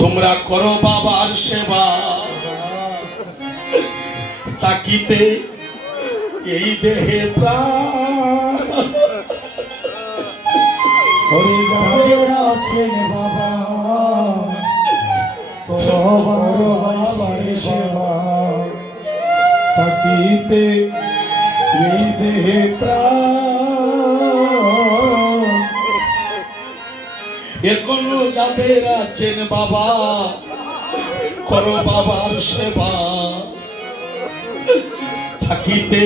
তোমরা করো বাবার সেবা, তাকিতে এই দেহে প্রাণ। ওরে যাদের আছেন বাবা, করো বাবার সেবা, তাকিতে এই দেহে প্রাণ। এখনো যাদের আছেন বাবা, করো বাবার সেবা, থাকিতে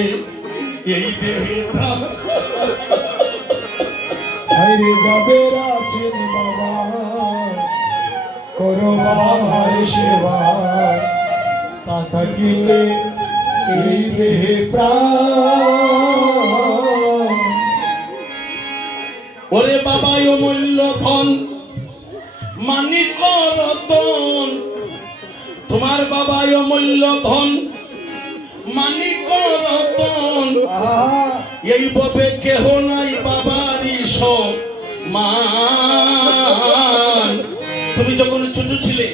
এই দেহে প্রাণ। আরে যাদের আছেন বাবা, করো বাবার সেবা, তাকিতে এই দেহে প্রাণ। ওরে বাবা অমূল্য ধন, মানিক রতন, তোমার বাবা অমূল্য ধন, মানিক রতন। এই ভাবে কেহ নাই বাবারই সমান। তুমি যখন ছোট ছিলে,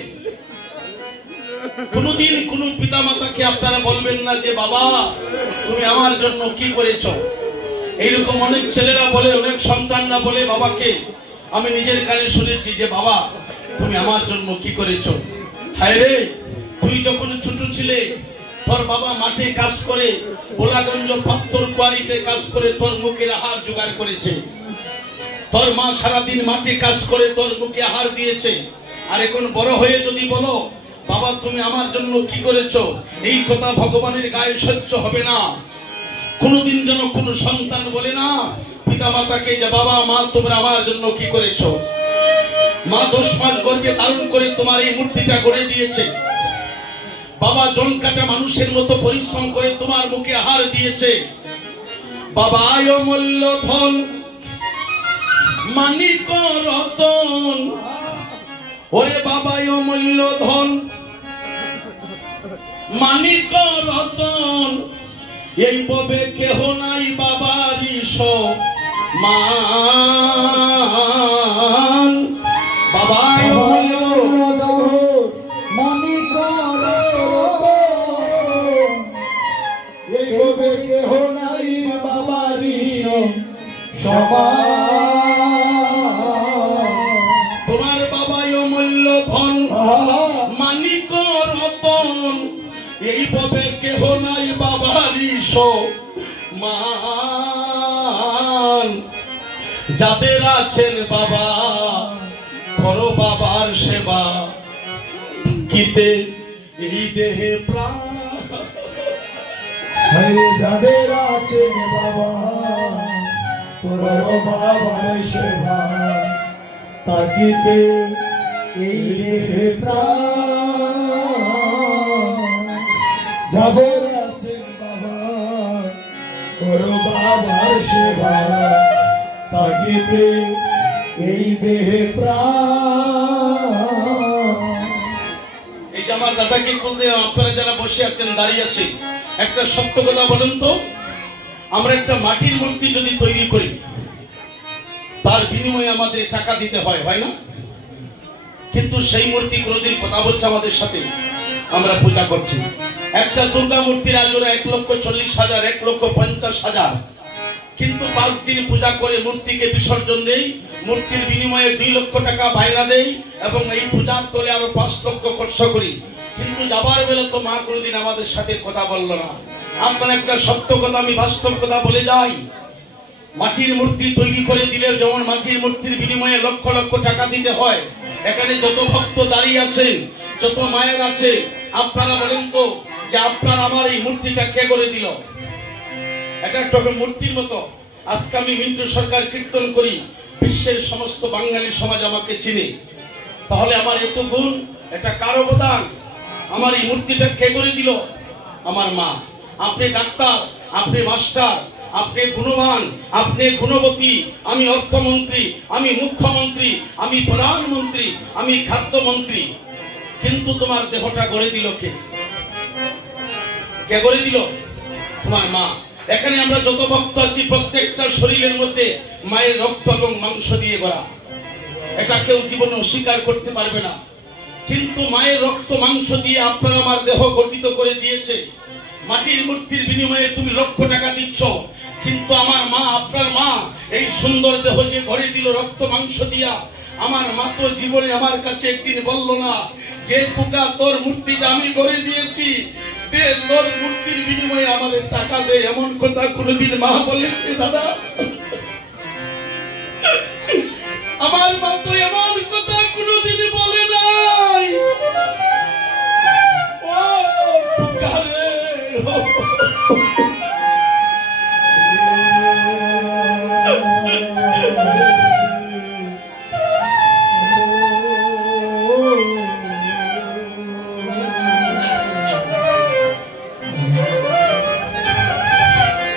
কোনদিন কোন পিতা মাতাকে আপনারা বলবেন না যে বাবা তুমি আমার জন্য কি করেছো। এইরকম অনেক ছেলেরা বলে, অনেক সন্তানরা বলে বাবাকে, আমি নিজের কানে শুনেছি যে বাবা তুমি আমার জন্য কি করেছো। হায় রে, তুই যখন ছোট ছিলে তোর বাবা মাঠে কাজ করে, বোলাগঞ্জ পাত্তর কোয়ারিতে কাজ করে তোর মুখের আহার জোগাড় করেছে। তোর মা সারাদিন মাঠে কাজ করে তোর মুখে আহার দিয়েছে। আর এখন বড় হয়ে যদি বলো বাবা তুমি আমার জন্য কি করেছো, এই কথা ভগবানের গায়ে সহ্য হবে না। কোনদিন যেন কোন সন্তান বলে না পিতা মাতাকে যে বাবা মা তোমরা আমার জন্য কি করেছো। মা 10 মাস গর্ভে ধারণ করে তোমার এই মূর্তিটা গড়ে দিয়েছে। বাবা জন কাটা মানুষের মতো পরিশ্রম করে তোমার মুখে আহার দিয়েছে। বাবা অমূল্য ধন, মানিক রতন। ওরে বাবা অমূল্য ধন, মানিক রতন। এই ভাবে কেহ নাই বাবারই সমান। বাবা অমূল্য মানিক রতন, এই ভাবে কেহ নাই বাবারই সমান। তোমার বাবা অমূল্য ধন, মানিক রতন। এই ভাবে কেহ নাই বাবারই সমান। যাদের আছেন বাবা, করো বাবার সেবা, কিতে এই দেহে প্রাণ। আরে যাদের আছেন বাবা, করো বাবার সেবা, তাকিতে এই দেহে প্রাণ। যাদের আছেন বাবা, করো বাবার সেবা, তাকিতে এই দেহে প্রাণ। এই যে আমার দাদাকে বলতে আপনারা যারা বসে আছেন দাঁড়িয়ে আছেন, একটা সত্য কথা বলেন তো, আমরা একটা মাটির মূর্তি যদি তৈরি করি তার বিনিময়ে আমাদের টাকা দিতে হয়, হয় না? কিন্তু সেই মূর্তি কোনোদিন কথা বলছে আমাদের সাথে, আমরা পূজা করছি। একটা দুর্গা মূর্তির আজোরা 1,40,000, 1,50,000, কিন্তু 5 দিন পূজা করে মূর্তিকে বিসর্জন দেই। মূর্তির বিনিময়ে 2 লক্ষ টাকা বায়না দেই এবং এই পূজার তলে আরো 5 লক্ষ খরচ করি। কিন্তু যাবার বেলা তো মা কোনোদিন আমাদের সাথে কথা বলল না। আপনার একটা সত্য কথা, আমি বাস্তব কথা বলে যাই। মাটির মূর্তি তৈরি করে দিলে যেমন মাটির মূর্তির বিনিময়ে লক্ষ লক্ষ টাকা দিতে হয়, এখানে যত ভক্ত দাঁড়িয়ে আছেন, যত মায়ের আছে, আপনারা বলেন তো যে আপনার আমার এই মূর্তিটা কে করে দিল? এটা একটা মূর্তির মতো। আজকে আমি মিন্টু সরকার কীর্তন করি, বিশ্বের সমস্ত বাঙালি সমাজ আমাকে চিনে। তাহলে আমার এত গুণ, এটা কার অবদান? আমার এই মূর্তিটা কে করে দিল? আমার মা। আপনি ডাক্তার, আপনি মাস্টার, আপনি গুণবান, আপনি গুণবতী, আমি অর্থমন্ত্রী, আমি মুখ্যমন্ত্রী, আমি প্রধানমন্ত্রী, আমি খাদ্যমন্ত্রী, কিন্তু তোমার দেহটা গড়ে দিল কে? কে গড়ে দিল? তোমার মা। এখানে আমরা যত ভক্ত আছি প্রত্যেকটা শরীরের মধ্যে মায়ের রক্ত এবং মাংস দিয়ে গড়া। এটা কেউ জীবনে অস্বীকার করতে পারবে না। কিন্তু মায়ের রক্ত মাংস দিয়ে আপনার আমার দেহ গঠিত করে দিয়েছে। মাটির মূর্তির বিনিময়ে তুমি লক্ষ টাকা দিচ্ছ, কিন্তু আমার মা, আপনার মা এই সুন্দর দেহ যে গড়ে দিল রক্ত মাংস দিয়া, আমার মা তো জীবনে আমার কাছে একদিন বলল না যে খোকা তোর মূর্তিটা আমি গড়ে দিয়েছি, দে তোর মূর্তির বিনিময়ে আমাদের টাকা দে। এমন কথা কোনোদিন মা বলেছে দাদা? আমার মা তো এমন কথা কোনোদিন বলে নাই। ও খোকা রে,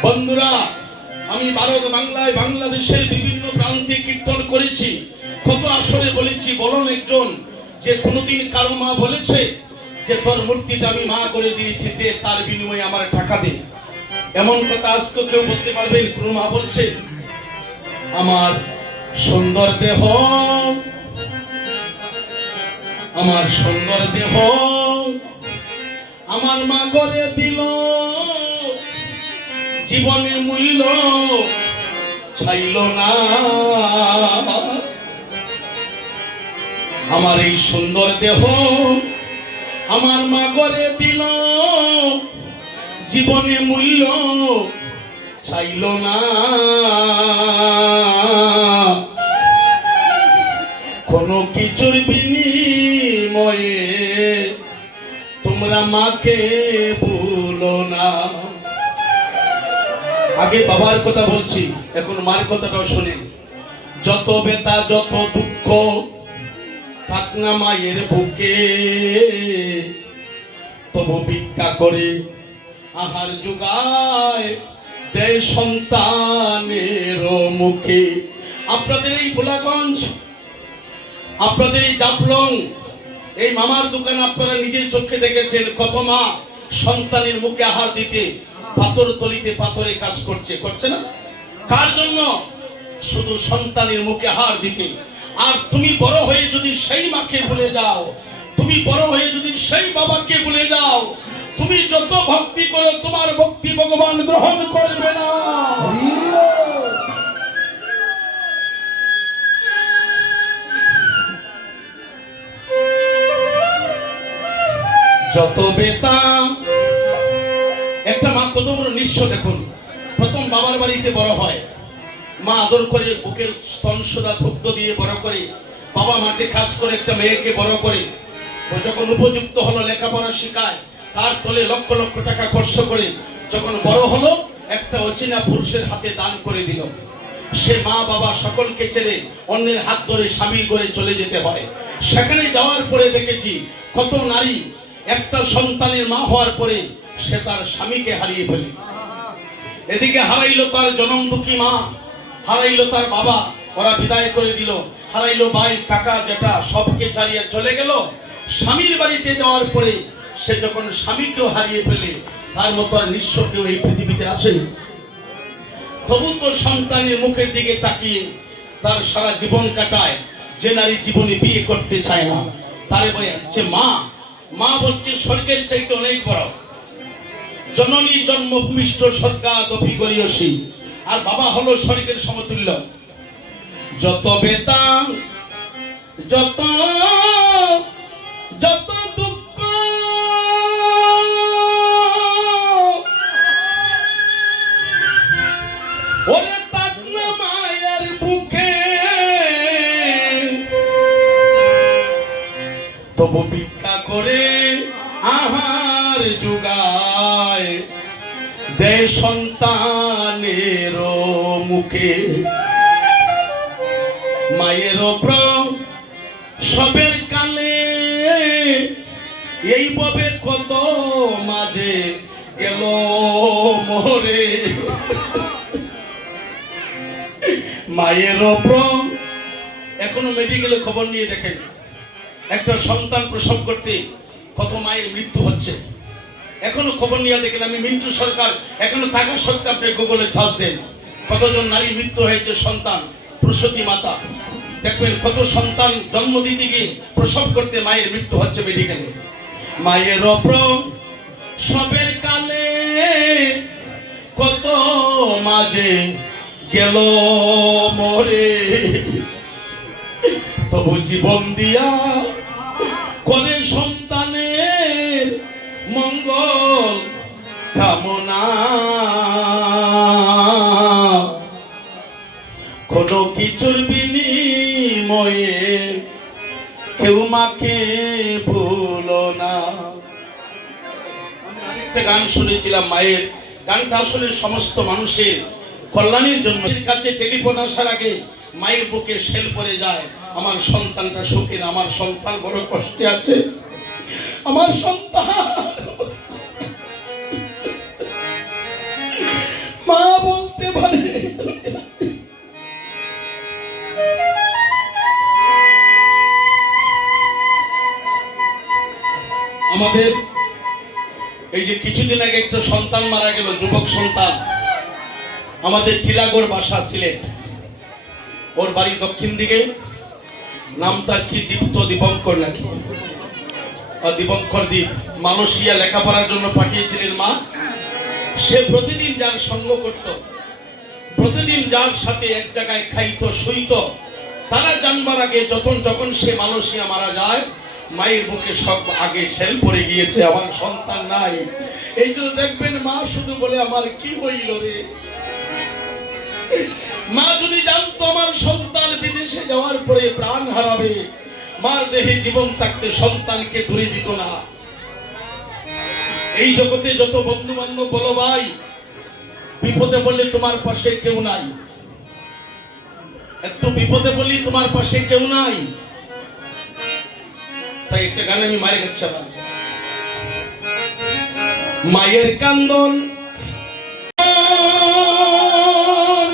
বন্ধুরা, আমি ভারত বাংলায় বাংলাদেশের বিভিন্ন প্রান্তে কীর্তন করেছি, কত আসরে বলেছি। বলুন একজন যে কোনোদিন কারো মা বলেছে যে তোর মূর্তিটা আমি মা করে দিয়েছি, যে তার বিনিময়ে আমার টাকা দে? এমন কথা আজকে কেউ বলতে পারবেন? কোন মা বলছে? আমার সুন্দর দেহ, আমার সুন্দর দেহ আমার মা গড়ে দিল, জীবনের মূল্য চাইল না। আমার এই সুন্দর দেহ আমার মা গড়ে দিল, জীবনে মূল্য চাইল না। কোনো কিছুর বিনিময়ে তোমরা মাকে ভুলো না। আগে বাবার কথা বলছি, এখন মার কথাটাও শুনেন। যত বেতা যত দুঃখ থাক না মায়ের বুকে, তবু ভিক্ষা করে আহার জোগায় দেয় সন্তানের মুখে। আপনাদের এই গোলাগঞ্জ, আপনাদের এই জাফলং, এই মামার দোকান আপনারা নিজের চোখে দেখেছেন। কত মা সন্তানের মুখে আহার দিতে পাথর তলিতে পাথরে কাজ করছে, করছে না? কার জন্য? শুধু সন্তানের মুখে আহার দিতে। আর তুমি বড় হয়ে যদি সেই মাকে ভুলে যাও, তুমি বড় হয়ে যদি সেই বাবাকে ভুলে যাও, তুমি যত ভক্তি করো তোমার ভক্তি ভগবান গ্রহণ করবে না। যত বেতা, একটা মা কত বড় নিঃস্ব দেখুন। প্রথম বাবার বাড়িতে বড় হয়, মা আদর করে বুকের স্তন সুধা দুগ্ধ দিয়ে বড় করে, বাবা মাঠে কাজ করে একটা মেয়েকে বড় করে, যখন উপযুক্ত হলো লেখাপড়া শেখায়, তার তলে লক্ষ লক্ষ টাকা খরচ করে যখন বড় হলো একটা অচেনা পুরুষের হাতে দান করে দিল। সে মা বাবা সকলকে ছেড়ে অন্যের হাত ধরে স্বামীর ঘরে চলে যেতে হয়। সেখানে যাওয়ার পরে দেখেছি কত নারী একটা সন্তানের মা হওয়ার পরে সে তার স্বামীকে হারিয়ে ফেলে। এদিকে হারাইলো তার জনমদুখী মা, হারাইলো তার বাবা, ওরা বিদায় করে দিল, হারাইলো ভাই কাকা জেঠা, সবকে ছাড়িয়ে চলে গেল। স্বামীর বাড়িতে যাওয়ার পরে সে যখন স্বামীকেও হারিয়ে ফেলে, তার মতো আর নিঃস্ব কেউ এই পৃথিবীতে আসে? তবু তো সন্তানের মুখের দিকে তাকিয়ে তার সারা জীবন কাটায়। যে নারী জীবনে বিয়ে করতে চায় না, তারে বলছে মা। মা বলছে স্বর্গের চাইতে অনেক বড়। জননী জন্মভূমিষ্ঠ স্বর্গাদপি গরীয়সী, আর বাবা হলো স্বর্গের সমতুল্য। যত বেতা যত যত দুঃখ ওরে তাক না মায়ের বুকে, তবু ভিক্ষা করে আহার জোগায় দেয় সন্তানের মুখে। মায়ের প্রাণ সবের কালে এইভাবে কত মাঝে গেল মোরে। মায়ের প্রাণ এখনো মেডিকেলে খবর নিয়ে দেখেন, একটা সন্তান প্রসব করতে কত মায়ের মৃত্যু হচ্ছে। এখনো খবর নিয়ে দেখেন। আমি মিন্টু সরকার, এখনো থাকা সত্ত্বে আপনি গুগলে সার্চ দেন কতজন নারী মৃত্যু হয়েছে সন্তান প্রসূতি মাতা। দেখবেন কত সন্তান জন্ম দিতে গিয়ে প্রসব করতে মায়ের মৃত্যু হচ্ছে মেডিকেলে। মায়ের সবের কালে কত মাঝে গেল মরে, তবু জীবন দিয়া করে সন্তানের মঙ্গল কামনা। কোনো কিছুর বিনিময়ে কেউ মাকে ভুলো না। আমি আরেকটা গান শুনেছিলাম মায়ের, গানটা আসলে সমস্ত মানুষের কল্যাণের জন্য। কাছে টেলিফোন আসার আগে মায়ের বুকে শেল পড়ে যায়, আমার সন্তানটা সুখী না, আমার সন্তান বড় কষ্টে আছে, আমার সন্তান। মা বলতে পারে আমাদের এই যে কিছুদিন আগে একটা সন্তান মারা গেল, যুবক সন্তান, আমাদের টিলাগড় বাসা সিলেট, ওর বাড়ি দক্ষিণ দিকে, নাম তার কি দীপ্ত দীপঙ্কর নাকি, দীপঙ্কর দ্বীপ, মালয়েশিয়া লেখাপড়ার জন্য পাঠিয়েছিলেন মা। সে প্রতিদিন যার সঙ্গ করত, প্রতিদিন যার সাথে এক জায়গায় খাইত শুইত, তারা জানবার আগে যখন সে মালয়েশিয়া মারা যায়, মায়ের বুকে সব আগে শেল পড়ে গিয়েছে, আমার সন্তান নাই। এই জন্য দেখবেন মা শুধু বলে আমার কি হইল রে। মা যদি জানতো আমার সন্তান বিদেশে যাওয়ার পরে প্রাণ হারাবে, মার দেহে জীবন থাকতে সন্তানকে দূরে দিত না। এই জগতে যত বন্ধু বান্ধব বলো ভাই, বিপদে বললে তোমার পাশে কেউ নাই, একটু বিপদে বলি তোমার পাশে কেউ নাই। তাই একটা গান আমি মায়ের কাছে, মায়ের কান্দন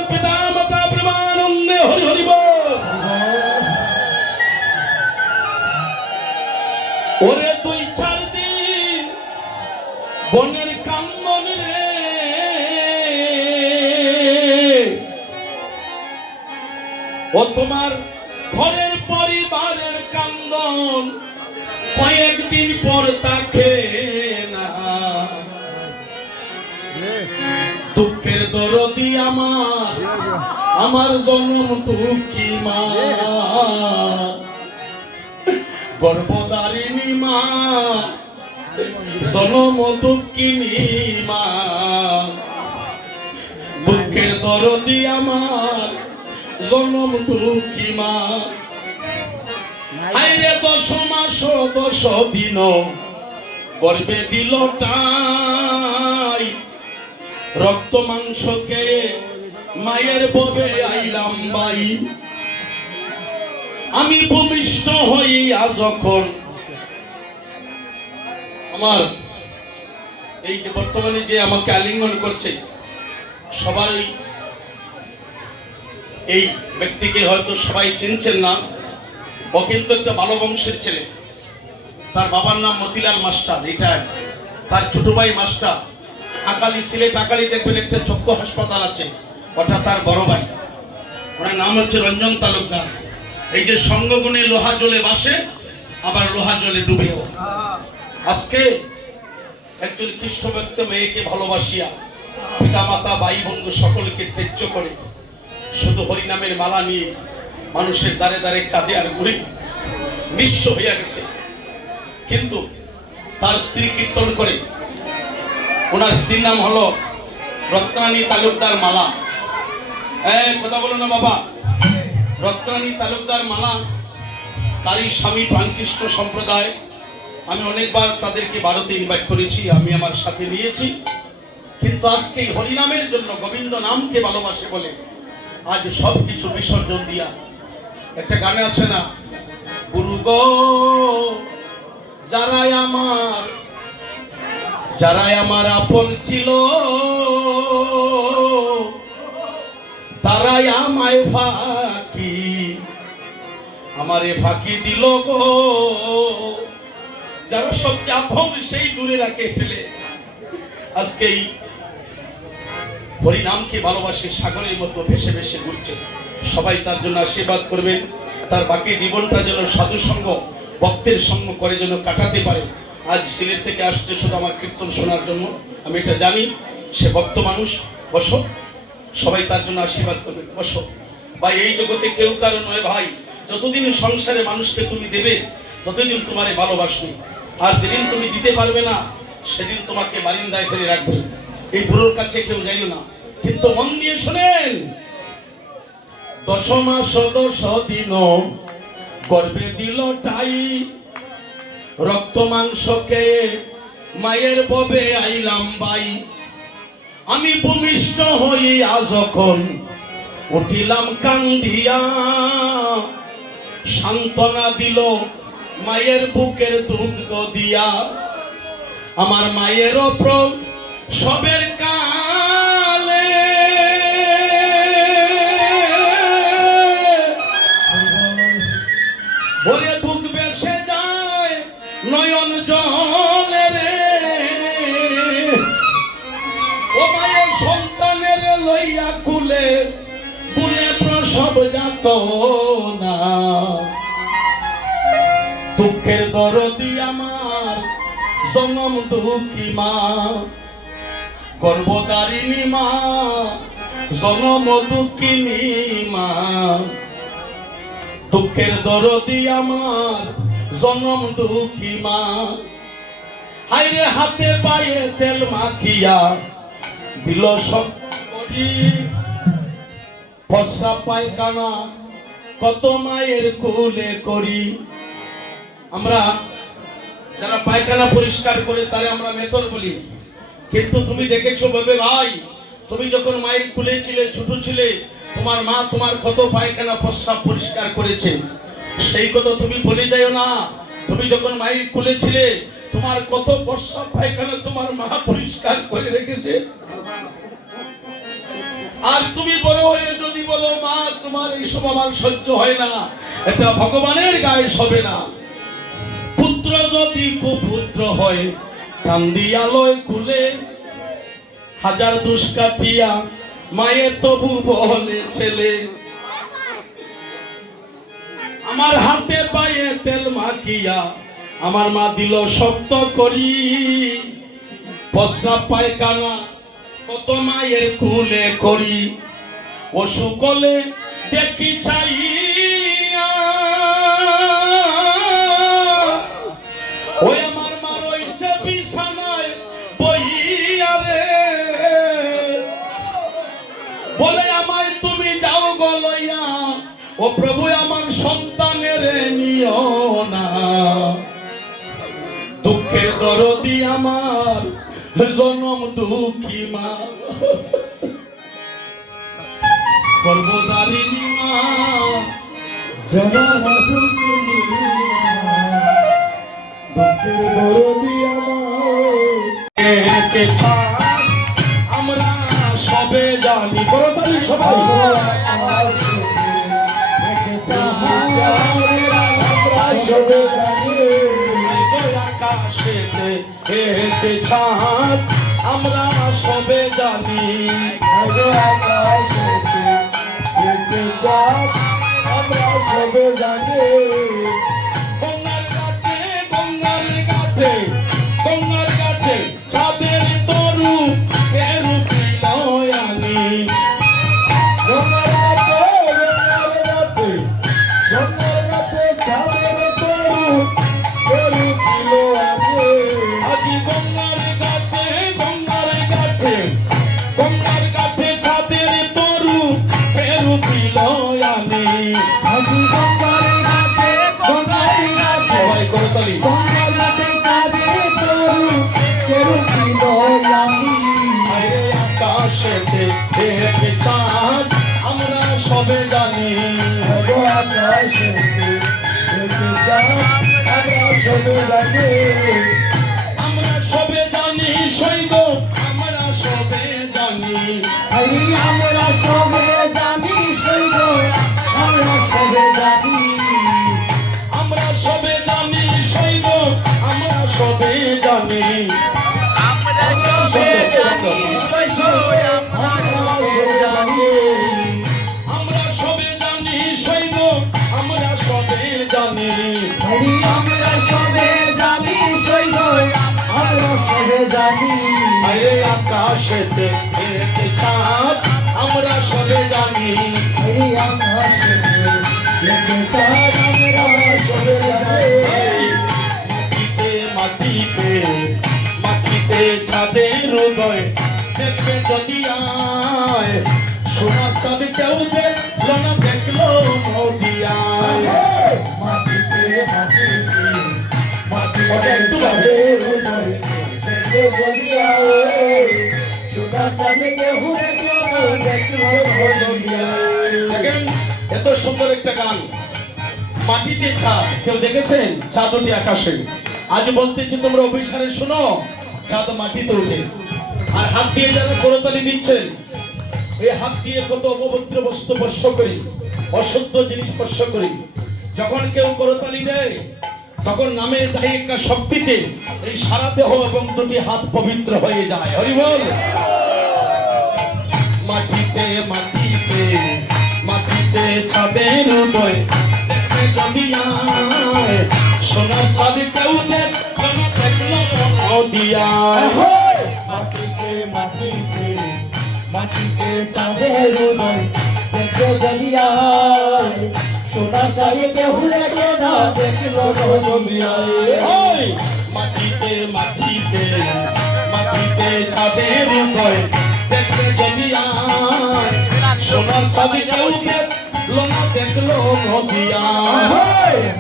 পিতা মাতা প্রেমানন্দে হরি হরি বল। ওরে 2-4 দিন বনের কান্দন রে, ও তোমার ঘরের পরিবারের কান্দন কয়েকদিন পর তাকে না। দুঃখের দরদি আমার জনম দুঃখী মা, গর্ভধারিণী মা, জনম দুঃখিনী মা। দুঃখের দরদি আমার জনম দুঃখী মা। আইরে 10 মাস 10 দিন গর্ভে দিল টাই, রক্ত মাংসকে মায়ের ববে আইলাম বাই। আমি ভূমিষ্ঠ হইয়া যখন আমার এই যে বর্তমানে যে আমাকে আলিঙ্গন করছে, সবাই এই ব্যক্তিকে হয়তো সবাই চিনছেন না। ও কিন্তু একটা ভালো বংশের ছেলে, তার বাবার নাম মতিলাল মাস্টার, রিটায়ার্ড। তার ছোট ভাই মাস্টার, আকালি, সিলেট আকালি দেখবেন একটা চক্ষু হাসপাতাল আছে, ওটা তার বড় ভাই, ওনার নাম হচ্ছে রঞ্জন তালুকদার। এই যে সঙ্গগুণে লোহা জলে বাসে, আবার লোহা জলে ডুবেও। আজকে একজন খ্রিস্ট ব্যক্তি মেয়েকে ভালোবাসিয়া পিতা মাতা ভাই বন্ধু সকলকে ত্যায্য করে শুধু হরিনামের মালা নিয়ে মানুষের দ্বারে দ্বারে কাঁদে আর ঘুরে নিঃস্ব হইয়া গেছে। কিন্তু তার স্ত্রী কীর্তন করে, ওনার স্ত্রীর নাম হলো রত্নানী তালুকদার মালা। কথা বলো না বাবা, রত্নানী তালুকদার মালা, তারই স্বামী প্রাণকৃষ্ণ সম্প্রদায়। আমি অনেকবার তাদেরকে ভারতে ইনভাইট করেছি, আমি আমার সাথে নিয়েছি। কিন্তু আজকে হরিনামের জন্য, গোবিন্দ নামকে ভালোবাসে বলে আজ সব কিছু বিসর্জন দিয়া, একটা গানে আছে না, গুরু গো যারাই আমার আপন ছিল, তারাই আমায় ফাঁকি, আমারে ফাঁকি দিল গো। যারা সবচেয়ে আপন সেই দূরে রাখে ঠেলে। আজকে এই হরিনামকে ভালোবাসে, সাগরের মতো ভেসে ভেসে ঘুরছে। সবাই তার জন্য আশীর্বাদ করবেন। তার বাকি জীবনটা যেন সাধু সঙ্গ ভক্তের সঙ্গ করে যেন কাটাতে পারে। আজ সিলেট থেকে আসছে শুধু আমার কীর্তন শোনার জন্য, আমি এটা জানি। সে ভক্ত মানুষ। বসো, সবাই তার জন্য আশীর্বাদ করবে। বসো ভাই, এই জগতে কেউ কারো নয় ভাই। যতদিন সংসারে মানুষকে তুমি দেবে ততদিন তোমারে ভালোবাসবে, আর যেদিন তুমি দিতে পারবে না সেদিন তোমাকে বারিন্দায় ফেলে রাখবে। এই বুড়োর কাছে কেউ যাইও না। কিন্তু মন দিয়ে শোনেন, 10 মাস 10 দিন গর্ভে দিল টাই, রক্ত মাংসকে মায়ের ববে আইলাম বাই। আমি ভূমিষ্ঠ হইয়া যখন উঠিলাম কান্দিয়া, সান্ত্বনা দিল মায়ের বুকের দুগ্ধ দিয়া। আমার মায়ের ওপর সবের কালে বলে বুক বেসে যায় নয়ন জলে রে। ও মায়ের সন্তানের লইয়া কুলে বুলে প্রসব যাত না। দুঃখের দরদি আমার জনম দুঃখী মা, গর্ভধারিণী মা, জনম দুঃখিনী মা। দুঃখের দরদি আমার জনম দুঃখী মা। হাইরে হাতে পায়ে তেল মাখিয়া দিল সব করি, প্রস্রাব পায়খানা কত মায়ের কোলে করি। আমরা যারা পায়খানা পরিষ্কার করে তারে আমরা মেথর বলি। কিন্তু তুমি দেখেছো বলবে ভাই, তুমি যখন মায়ের কোলে ছিলে, ছোট ছিলে, তোমার মা তোমার কত পায়খানা প্রস্রাব পরিষ্কার করেছে, সেই কথা তুমি বলে যাও না। তুমি যখন মায়ের কোলে ছিলে, তোমার কত প্রস্রাব পায়খানা তোমার মা পরিষ্কার করে রেখেছে। আর তুমি বড় হয়ে যদি বলো মা তোমার এইসব আমার সহ্য হয় না, এটা ভগবানের গায়ে শোভে না। পুত্র যদি কুপুত্র হয় কান্দিয়ালয় কুলে, হাজার দুষ কাটিয়া মায়ের তবু বলে ছেলে। আমার হাতে পায়ে তেল মাখিয়া আমার মা দিল শক্ত করি, প্রস্রাব পায়খানা কত মায়ের কুলে করি। ও সুকলে দেখি চাইয়া, ওই আমার মা রইছে বিছানায় বইয়া রে। বলে আমায় তুমি যাও গলইয়া, ও প্রভু আমার সন্তানের নিও না। দুঃখের দরদি আমার জনম দুঃখী মা, গর্ভধারিণী মা, জনম দুঃখিনী মা। দুঃখের দরদি কে ছাড় আমরা সবে জানি। করতালি সবাই। আমার সবে জানি, আকাশেতে এতে ছাড় আমরা সবে জানি। আকাশেতে এতে চাঁদ আমরা সবে জানি। গঙ্গার ঘাটে গঙ্গার ঘাটে গঙ্গার ঘাটে চাঁদের তরু এরু পিলয়ানি। গঙ্গার ঘাটে চাঁদের তরু এরু পিলয়ানি। আজি গঙ্গার ঘাটে গঙ্গার ঘাটে গঙ্গার ঘাটে চাঁদের তরু এরু পিলয়ানি। আজি গঙ্গার ঘাটে সবাই করতালি। গঙ্গার ঘাটে চাঁদের তরু এরু পিলয়ানি। আরে আকাশেতে এতে চাঁদ আমরা সবে জানি। আকাশেতে এতে চাঁদ আমরা সবে জানি। আমরা সবে জানি সৈব, আমরা সবে জানি। আমরা সবে জানি সৈব, আমরা সবে জানি। আমরা সবে জানি সৈব, আমরা সবে জানি। আমরা সবে জানি শৈশব, আমরা সবে জানি। আমরা সবে জানি সৈব, আমরা একটু ভালো। চাঁদের উদয় দেখতে যদি আয় সোনার চাঁদে কেউ দেখলো যদি আয় দেখেন এত সুন্দর একটা গান, মাটিতে চাঁদ, কেউ দেখেছেন চাঁদ ওঠে আকাশে? আজ বলতেছি তোমরা অভিসারে শোনো, চাঁদ মাটিতে ওঠে। আর হাত দিয়ে যারা করতালি দিচ্ছেন, এই হাত দিয়ে কত অপবিত্র বস্তু স্পর্শ করি, অশুদ্ধ জিনিস স্পর্শ করি। যখন কেউ করতালি দেয় তখন নামের দায়ী একটা শক্তিতে এই সারা দেহ এবং দুটি হাত পবিত্র হয়ে যায়। হরি বল। মাটিতে মাটিতে মাটিতে চাঁদের উদয় দেখতে যদি আয় সোনার চাঁদ কেউ দেখলো নদিয়া। মাটিতে মাটিতে মাটিতে চাঁদের উদয় দেখতে যদি আয় সোনার চাঁদে কেউ দেখলো যদি আয় মাটিতে মাটিতে মাটিতে চাঁদের উদয় দেখতে যদি আয় সোনার চাঁদ কেউ দেখলো নদিয়া।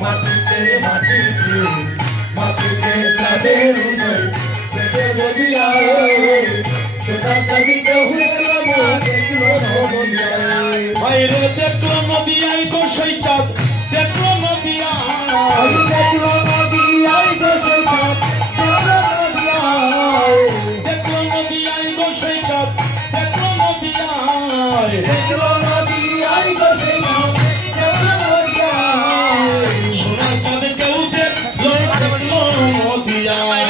মাটিতে মাটিতে মাটিতে চাঁদের উদয় দেখতে যদি আয় সোনার চাঁদে কেউ দেখলো যদি আয় বাইরে দেখলো নদিয়ায় গো সেই চাঁদ, দেখলো নদিয়ায়, দেখলো নদী আই গোসে চাঁদ দেখলো নদিয়ায় গো সেই চাঁদ, দেখলো নদিয়ায়, দেখলো নদী আই গোসে চাঁদ সোনার চাঁদ কেউ দেখলো নদিয়ায়।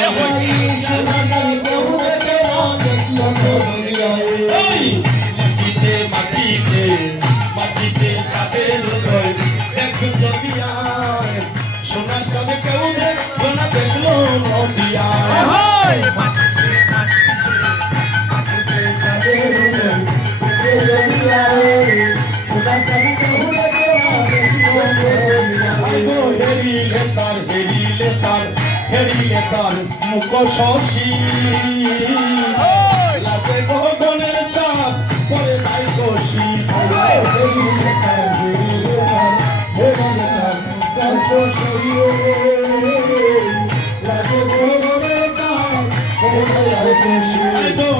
এই মাটিতে মাটিতে মাটিতে চাঁদের উদয় দেখলো নদিয়ায় সোনার চাঁদ কেউ দেখলো নদিয়ায়। হেরিলে তার মুখ শশী লাজে গগনের চাঁদ পরে যাই কষি।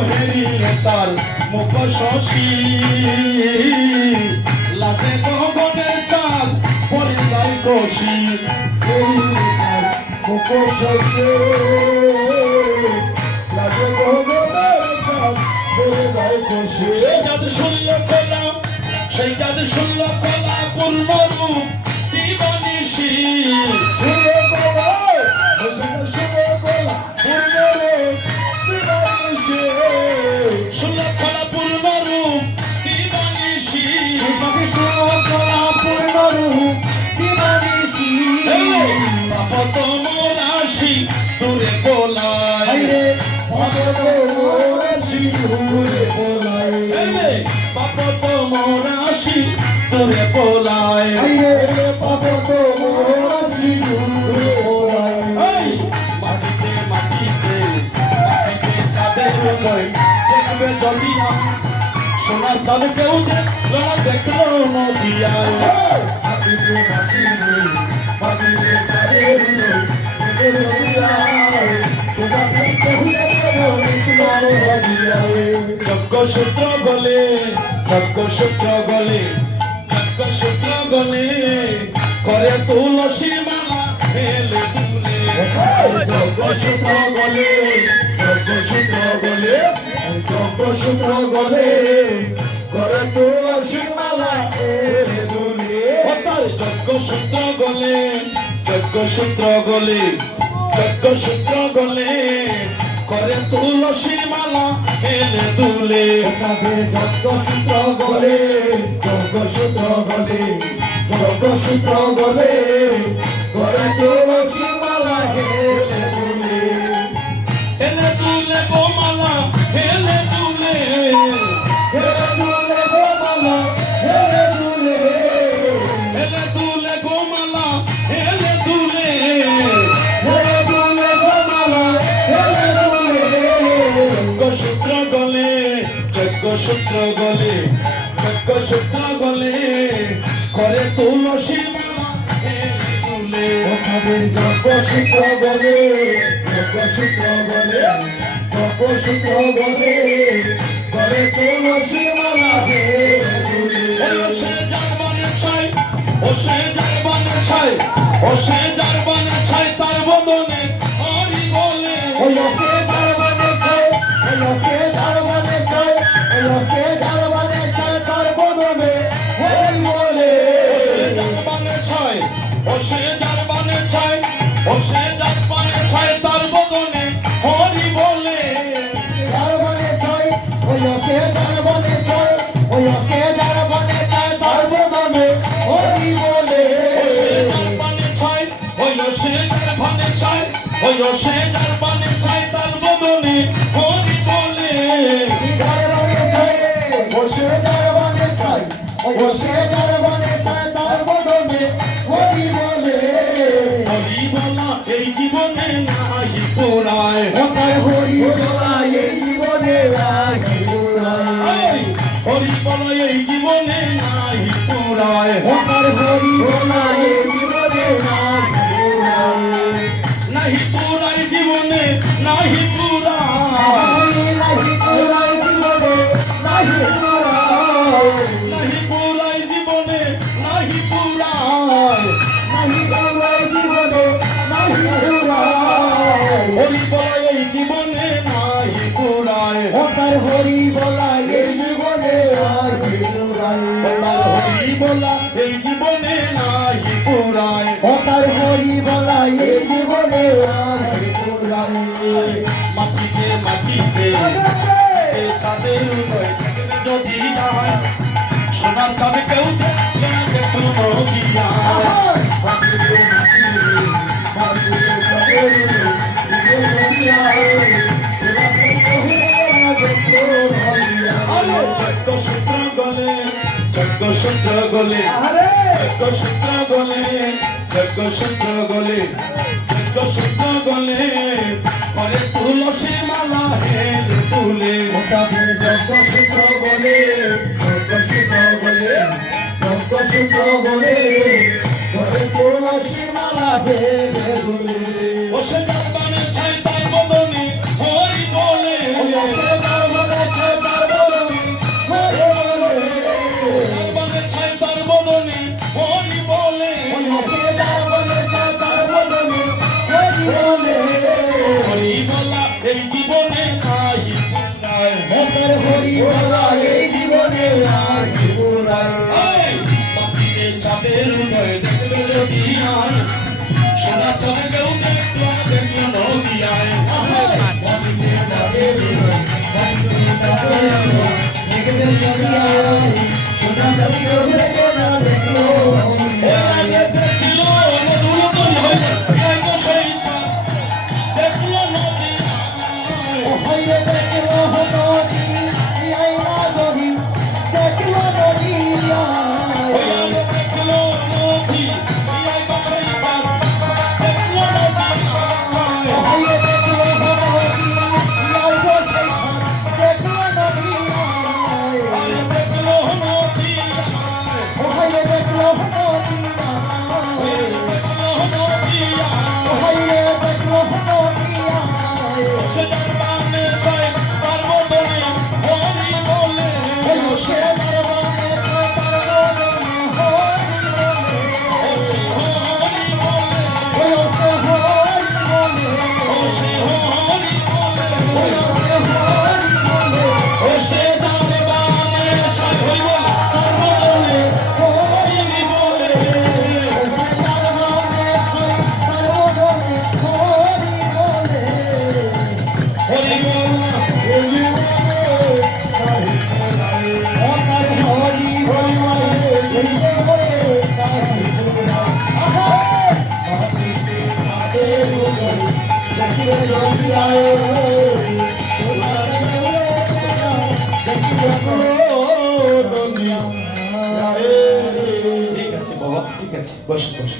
হেরিলে তার মুখ শশী লাজে গগনের চাঁদ পরে যাই কষি। সেই চাঁদ শূন্য কলা, সেই চাঁদ শূন্য কলা পূর্ণ রূপ দিবানিশি। শূন্য কলা পূর্ণ রূপ দিবানিশি। পাপত মোরাশি দূরে পোলায়, পাপত মোরাশি দূরে পোলায়। এই মাটিতে মাটিতে মাটিতে চাঁদের উদয় দেখবে জলিয়া সোনার চাঁদ কেউ দেখলো নদিয়ায়। যজ্ঞ সূত্র গলে, যজ্ঞ সূত্র গলে, যজ্ঞ সূত্র গলে করে তুলসী মালা হেলে দুলে। সূত্র গলে সূত্র গলে সূত্র গলে করে তুলসী মালা দুলে যজ্ঞ সূত্র গলে, যজ্ঞ সূত্র গলে, যজ্ঞ সূত্র গলে করে তুলসী মালা হেলে দুলে। সূত্র গলে সূত্র গলে সূত্র গলে করে তুলসী মালা হেলে দুলে। হেলে দুলে গো মালা হেলে দুলে, হেলে দুলে গো মালা হেলে দুলে হেলে দুলে গো মালা হেলে দুলে। হেলে দুলে গো মালা হেলে দুলে যজ্ঞ সূত্র গলে, যজ্ঞ সূত্র গলে, যজ্ঞ সূত্র গলে করে তুলসী মালা হেলে দুলে। চাঁদের যজ্ঞসূত্র বলে যজ্ঞসূত্র বলে যজ্ঞসূত্র বলে করে তুলসী মালা হে ওই ও সে যার বানে ছাই ও সে যার বানে ছাই ও সে যার বানে ছাই তার বদনে হরি বলে ওই সে ধর্মনে সাই ওই সে ধর্মনে সাই ওই সে ধর্মনে সাই তার বদনে হরি বলে ও সে যার বানে ছাই ও সে যার বানে ছাই ও সে যার বানে ছাই তার বদনে হরি বলে ধর্মনে সাই ওই সে ধর্মনে সাই ওই সে ধর্মনে সাই তার বদনে হরি বলে ও সে যার বানে ছাই ওই ও সে যার বানে ছাই ওই ও সে যার বানে ছাই তার বদনে হরি বলে ধর্মনে সাই ওই সে ধর্মনে সাই ওই সে ধর্মনে সাই তার বদনে হরি বলে হরি বলা এই জীবনে নাই পুরায় ওতার হরি বলা এই জীবনে রাখি এই হরি বলা এই জীবনে নাই পুরায় ওতার হরি বলা এই জীবনে রাখি নাহি পুরাই জীবনে নাহি পুরায় নাহি পুরাই জীবনে নাহি পুরাই নাহি পুরাই জীবনে নাহি পুরায় নাহি পুরাই জীবনে নাহি পুরাই হরি বলা এই জীবনে নাহি পুরায় ওতার হরি বলা এই জীবনে রাখি তার হরি বলা এই জীবনে নাহি পুরায় ওতার হরি বলা এই জীবনে রাখি মাটিতে মাটিতে এই চাঁদের উদয় দেখবে যদি যায় সোনার চাঁদে কেউ দেখবে না দেখো নদিয়া আরে যজ্ঞসূত্র গলে যজ্ঞসূত্র গলে যজ্ঞসূত্র গলে যজ্ঞসূত্র গলে যজ্ঞসূত্র গলে করে তুলসী মালা হেল তুলে যজ্ঞসূত্র বলে যজ্ঞসূত্র বলে যজ্ঞসূত্র বলে তুলসী মালা হেলে দুলে বসে যার বানে ছাই তার বদনে হরি বলে যার বানে ছাই তার বদনে হরি বলে হরি বলা এই জীবনে নাহি পুরায় হরি বলা এই জীবনে রাখি এই মাটিতে চাঁদের উদয় দেখবে যদি আয় সোনা চাঁদে কেউ দেখবে না দেখবে নদিয়ায় দেখছিল মধুর তরি হয়ে দেখো সেই চাঁদ দেখলো নদিয়ায় দেখলো নদী ইয়াই বসেই চাঁদ দেখলো নদিয়ায় দেখলো নদিয়ায় দেখলো নদিয়ায় সে যার বানে ছাই তার বদনে হরি বলে ও সে হরি বলে ও সে হরি বলে ও সে যার বানে ছাই হরি বলে তার বদনে হরি বলে হরি বলা ঠিক আছে বাবা ঠিক আছে বসে বসে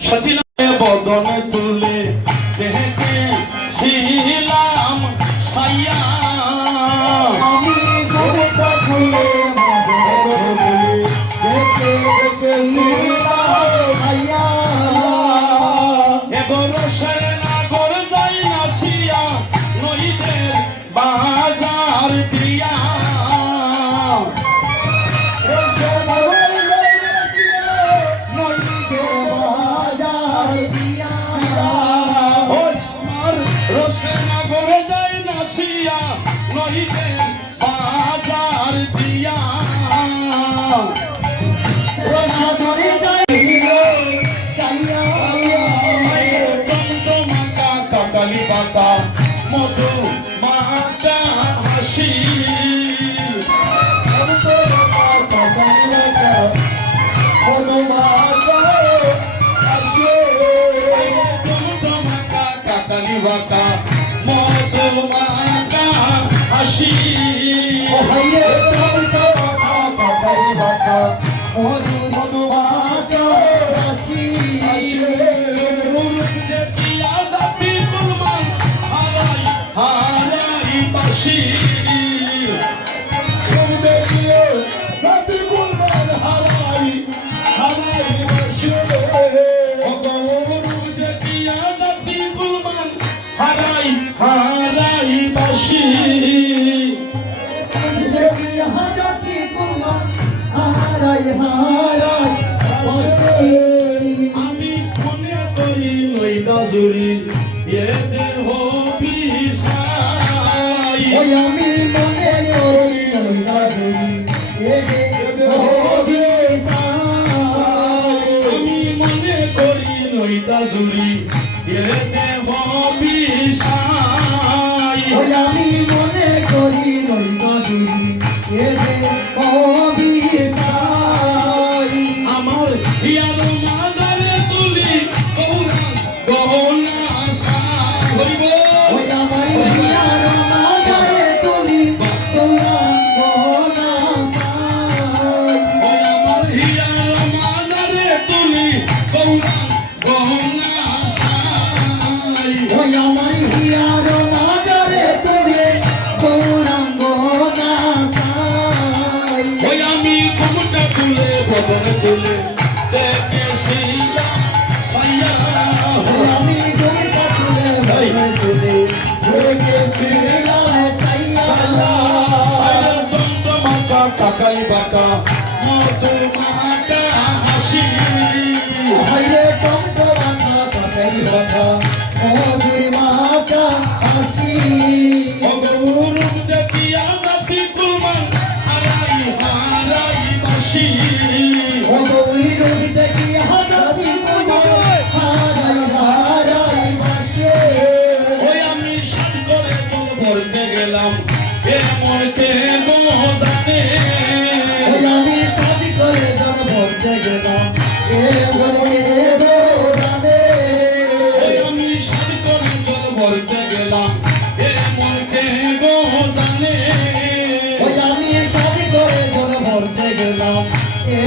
সচিন বদনে তুলে দেহকে শিলাম সাইয়া আমি কবিতা খুলে দেখে দেখে ভাইয়া যাইতে বাজার দিয়া রসাধরে যাইছিল চাইয়া টমটমাকা কাকালি বাঁকা মধু মাকা হাসি টমটমাকা কাকালি বাঁকা মধু মাকা হাসি দেখিয়া জাতি কুলমান হারাই হারাই বাসি দেখিয়া জাতি কুলমান হারাই হারাই বাসি আমি মনে করি নইলা জুড়ি এদের হবি সাই আমি মনে করি আমি মনে করি নইলা জুড়ি এদের হবি সাই আমি মনে করি নৈবাদুরি এদের অবিসাই আমার হিয়ার মাজারে তুলি গৌরাং গহনা সাই হইব ওই আমার হিয়ার মাঝারে তুলি গৌরাঙ্গনা সাই ওই আমার হিয়ার মাজারে তুলি গৌরাং গহনা সাই ওই আমার হিয়ার মাঝারে তুলি গৌরাঙ্গনা সাই ওই আমি ঘুমটা তুলে বদন তুলে দেখেছিলাম সাইয়া ওই আমি গরিবা তুলে ভাই তুলে দেখেছিলাম চাইয়া আরে টমটমাকা কাকালি বাঁকা মধু মাকা হাসি হাইরে টমটমাকা কাকাই বাঁকা মধুর মাকা হাসি অগৌরব দেখিয়া জাতি কুলমান হারাই হারাই বাসি ও গৌরী রবি দেখি হাজারি হারাই হারাই বাসে ওই আমি সাত করে জল ভরতে গেলাম এমন কে জানে ওই আমি সাবি করে জন ভরতে গেলাম এ বলে জানে ওই আমি সাত করে জল ভরতে গেলাম এমন কে জানে ওই আমি সাবি করে জন ভরতে গেলাম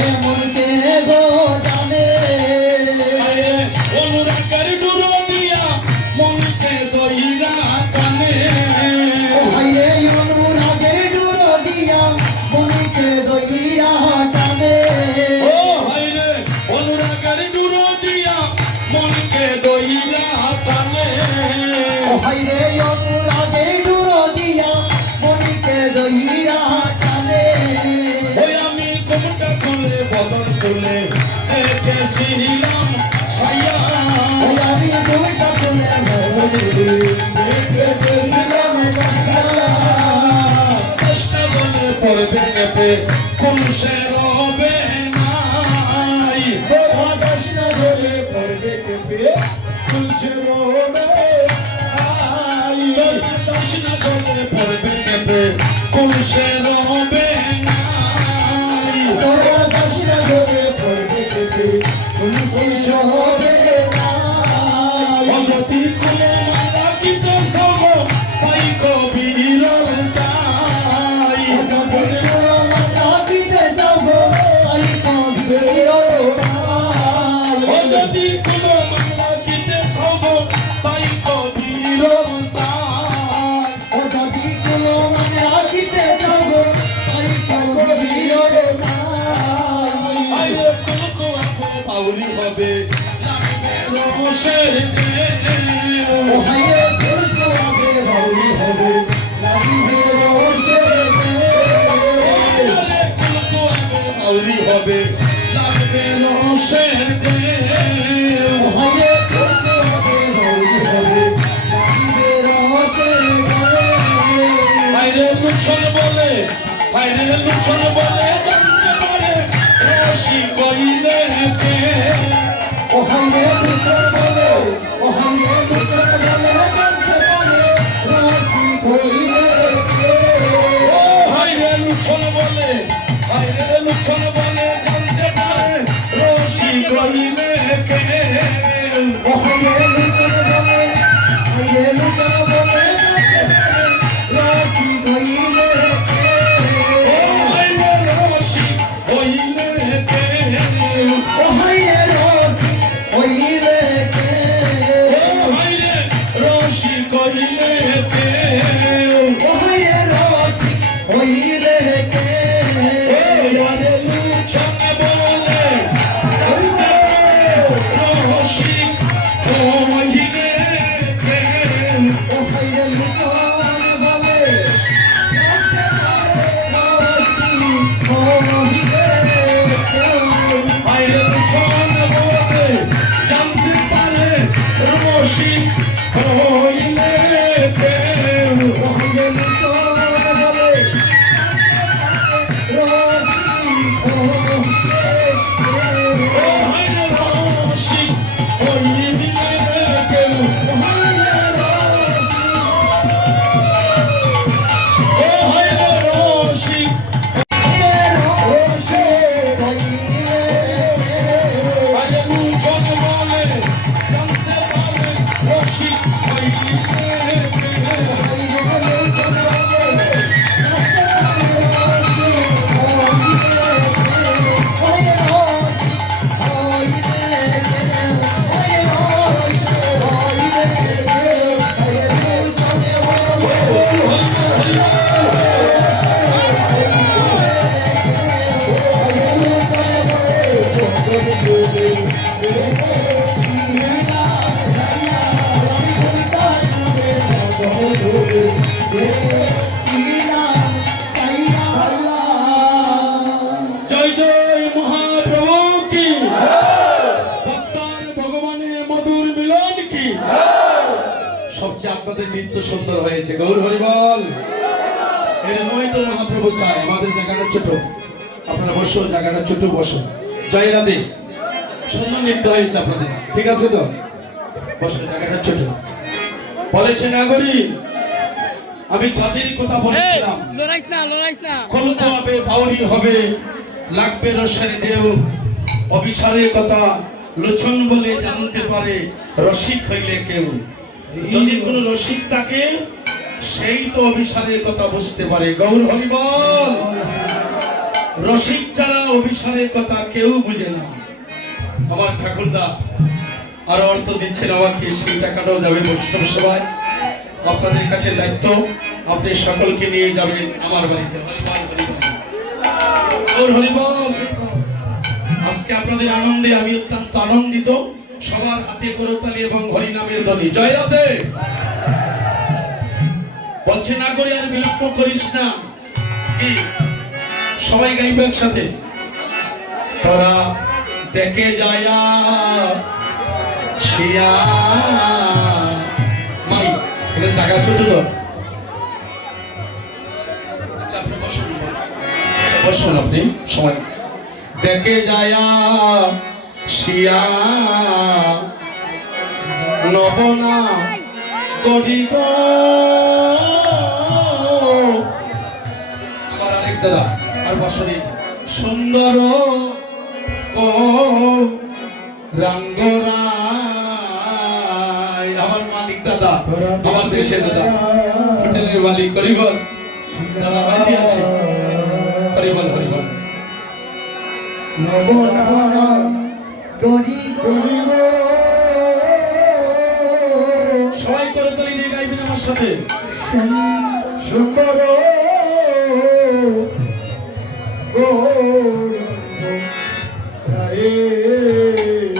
এমন কে গো জানে অনুরাগের ডুরো দিয়া মনকে দইরা টানে ও হাইরে অনুরাগের ডুর দিয়া মনিকে দইরা টানে ও হায়রে অনুরাগের ডুরো দিয়া মনকে দইরা টানে ও হাইরে অনুরাগের ডুর দিয়া মনিকে দইরা টানে ওই আমি কোমটা খুলে বদন তুলে দেখেছিলাম সাইয়া ওই আমি দুইটা তুলে মনে দেখেছিলাম কাসা চেষ্টা বলে পড়বে কেঁপে কোন সে রবে নাই কৃষ্ণ বলে পড়বে কেঁপে তুলসী রোবে আই চেষ্টা বলে পড়বে কেঁপে কোন সে রবে নাই তোরা কৃষ্ণ বলে পড়বে কেঁপে তুলসী রোবে আই অযতি কোনো মারা কি তো সব পাই কবির তাই যদি মাতা দিতে যাব লুছন বলে হায়রে লুছন বলে জানতে পারে রসিক কইলে কে ও হাইরে লুচন বলে ও হাইরে লুচন বলে জানতে পারে রসিক হইলে কে ও হায়রে লুছন বলে হায়রে লুছন বলে জানতে পারে রসিক কইলে কে ও হাইরে লুচন বলে হাইরে লুচন বলে জানতে পারে রসিক হইলে কে ও হায়রে রসিক কইলে কে ও হাইরে রসিক হইলে কে ও হায়রে রসিক কইলে কে ও হাইরে রসিক হইলে কে আরে লুছন বলে রসিক কইলে কে ও হাইরে লুচন বলে জানতে পারে রসিক হইলে কে আইরে লুছন বলে জানতে পারে রসিক কইলে কে ও হাইরে লুচন বলে রসিক হইলে কে ও হায়রে রসিক কইলে কে ও হাইরে রসিক ও হায়রে রসিক রসিক হইলে কে আইরে লুছন বলে জানতে পারে রসিক কইলে কে জয় জয় মহাপ্রভু কি ভক্তার ভগবানের মধুর মিলন কি সবচেয়ে আপনাদের নৃত্য সুন্দর হয়েছে গৌর হরিবল এরকমই তো মহাপ্রভু চায় আমাদের জায়গাটা ছোট আপনারা বসো জায়গাটা ছোট বসো জয় রাধে সুন্দর নৃত্য হয়েছে আপনাদের ঠিক আছে তো বসো জায়গাটা ছোট বলেছে নাগরিক আমি জাতির কথা বলেছিলাম লড়াইস না কলঙ্ক হবে বাউরি হবে লাগবে রসের ঢেউ অবিচারের কথা লোচন বলে জানতে পারে রসিক হইলে কেউ যদি কোনো রসিক থাকে সেই তো অবিচারের কথা বুঝতে পারে গৌর হরিবল রসিক ছাড়া অবিচারের কথা কেউ বুঝে না আমার ঠাকুরদা আর অর্থ দিচ্ছেন আমাকে সেই টাকাটাও যাবে বৈষ্ণব সভায় আপনাদের কাছে দায়িত্ব আপনি সকলকে নিয়ে যাবেন আমার বাড়িতে হরিবল হরিবল গৌর হরিবল আজকে আপনাদের আনন্দে আমি অত্যন্ত আনন্দিত সবার হাতে করতালি এবং হরিনামের ধ্বনি জয় রাধে বলছে না করে আর বিলম্ব করিস না কি সবাই গাইবে একসাথে তোরা দেখে যায়া শিয়া মাই এটা জায়গা ছোট তো আচ্ছা আপনি বসুন বসুন আপনি সময় দেখে যায়া শিয়া নবনা করিব আবার আরেক দাদা আর বসরি সুন্দর ও রাঙ্গরাই আমার মালিক দাদা আমার দেশে দাদা হোটেলের মালিক করিবল দাদা বাড়িতে আছে হরিবল হরিবল নবনা সবাই করে তালি দিয়ে গাইবেন আমার সাথে সুন্দর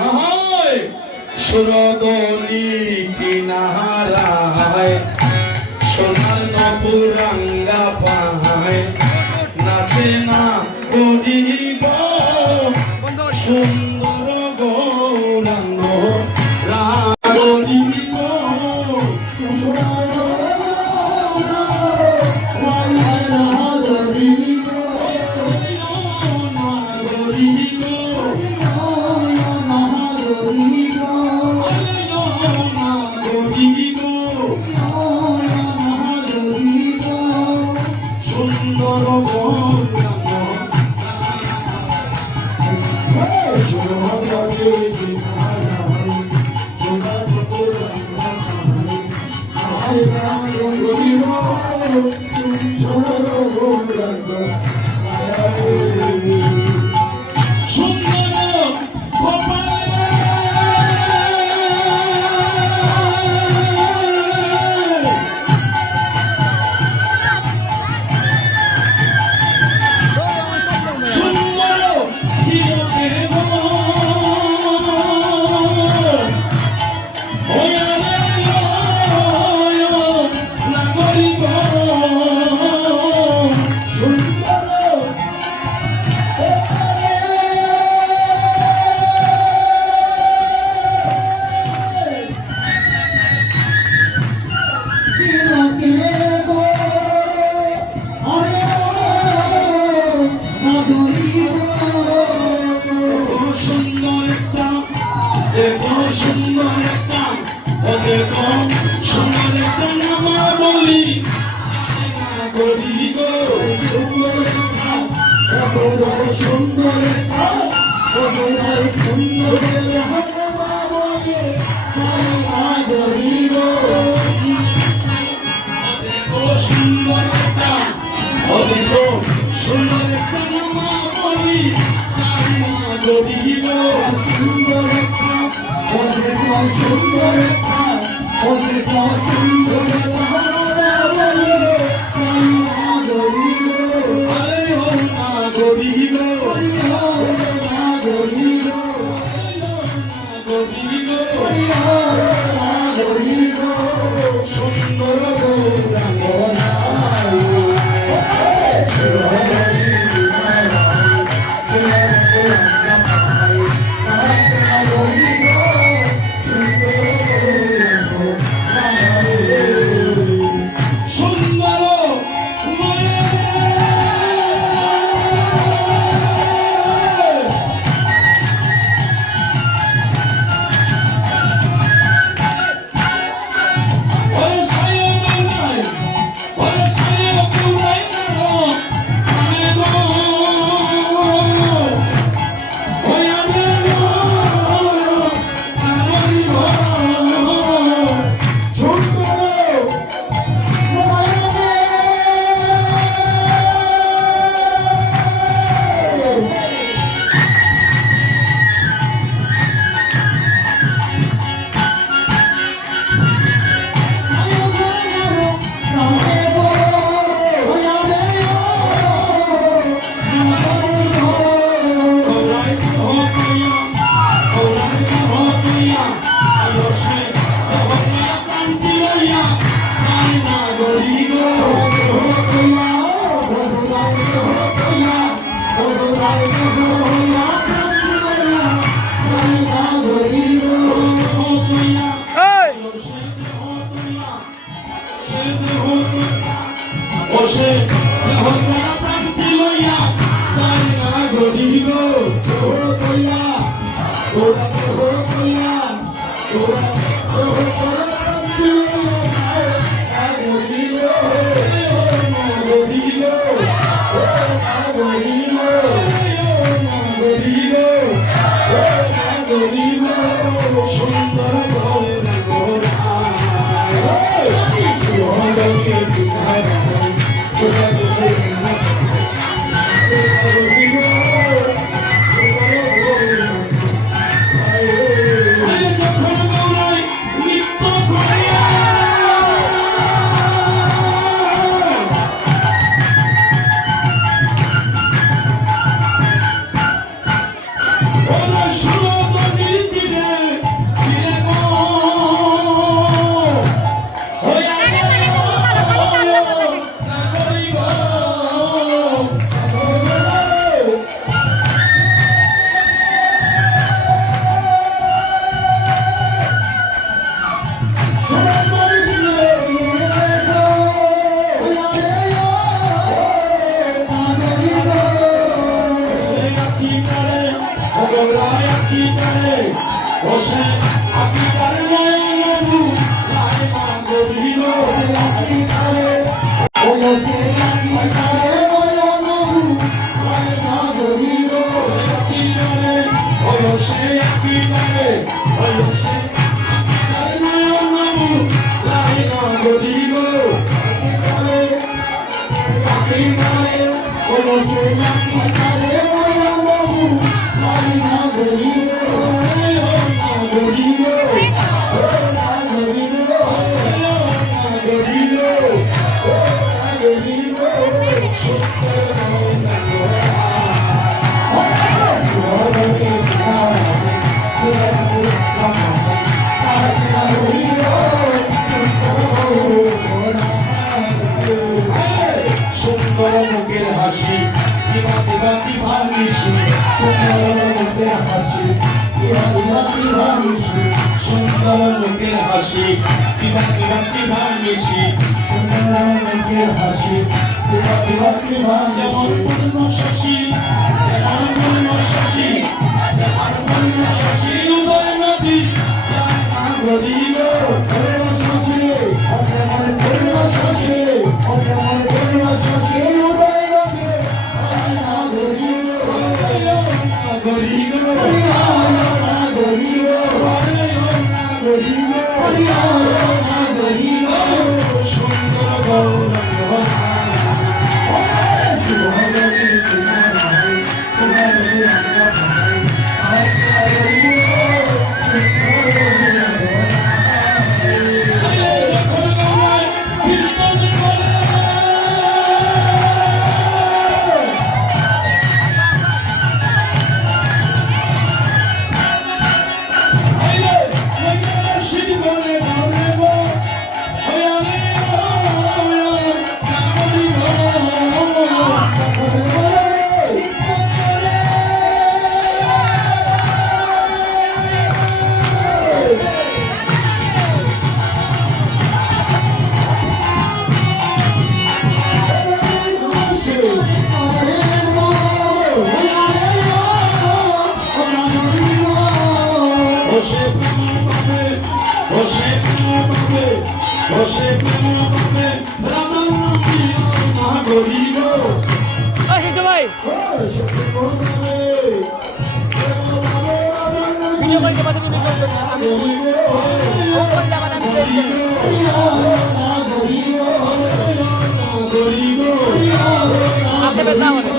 আহায় সুরদলির কিনারায় সোনার নপুরাঙ্গা পাহায় নাচে না করিব সুন্দর গৌরাঙ্গ রাগরিব রায় সুন্দর কপালে সুন্দর হিরোকে গো ওয়ারে নাগরিক সুন্দর একটা দেখো সুন্দর একটা ও দেখো সুন্দর একটা নাম বলি করি গো দেখো সুন্দর একটা ও দেখো সুন্দর একটা নাম বলি করি গো আরে ও না করি গো করি গো সুন্দর গৌরাঙ্গনা সুন্দর বসে প্রান্তি লইয়া চাই না গরিব সুন্দর আকারে মায়া বাবু মারি না গরি না গরি না গরি সুন্দর মুখের হাসি কিবা কিবা কিবা মিশি সুন্দর মুখের হাসি কিবা কিবা কিবা মিশি সুন্দর মুখের হাসি কিবা কিবা কিবা মিশি সুন্দর মুখের হাসি কিবা কিবা কিবা যেমন মিশি পূর্ণ শশী যেমন পূর্ণ শশী যেমন পূর্ণ শশী উদয় নদী নদী গো পূর্ণ শশী অকেমন পূর্ণ শশী অকেমন পূর্ণ শশী উদয় নদী না গরি গরি গো না গরি গরি গো সুন্দর গৌরঙ্গ বসে প্রেম পাবে রামার নাম দিও না গরি গো ভাই ভিডিও করতে পারবে আমি আপনি বেতা আমাদের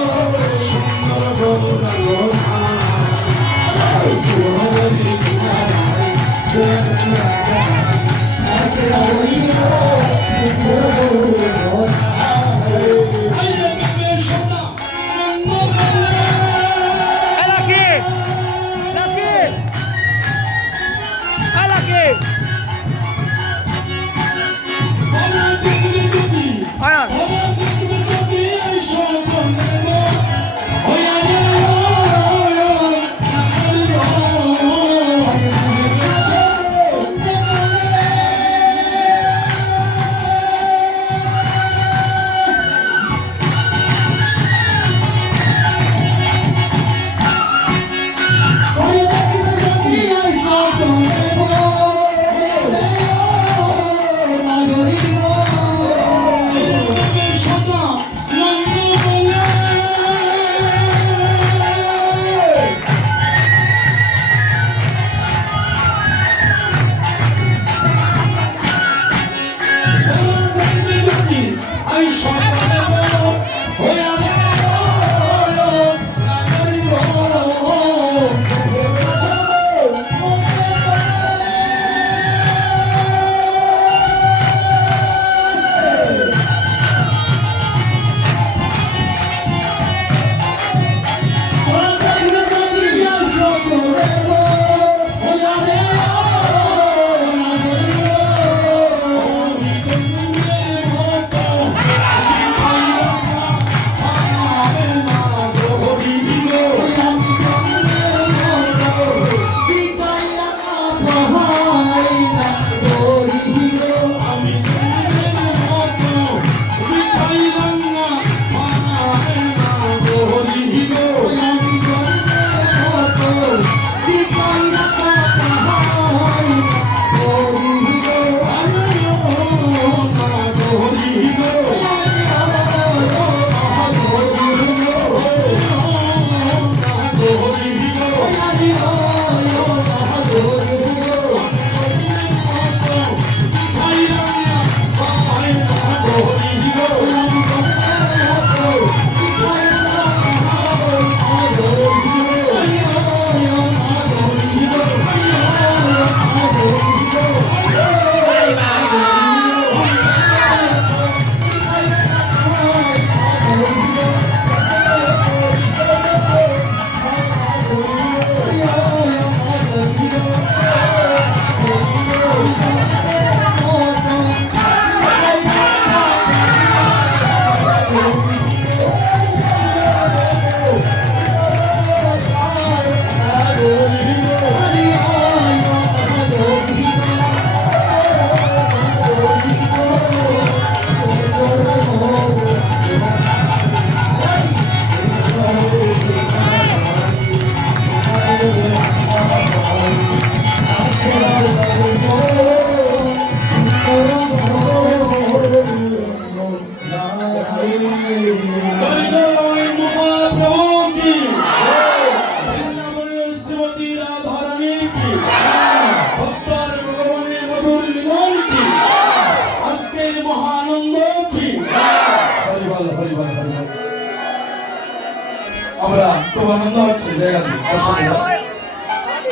খুব আনন্দ হচ্ছে জায়গাতে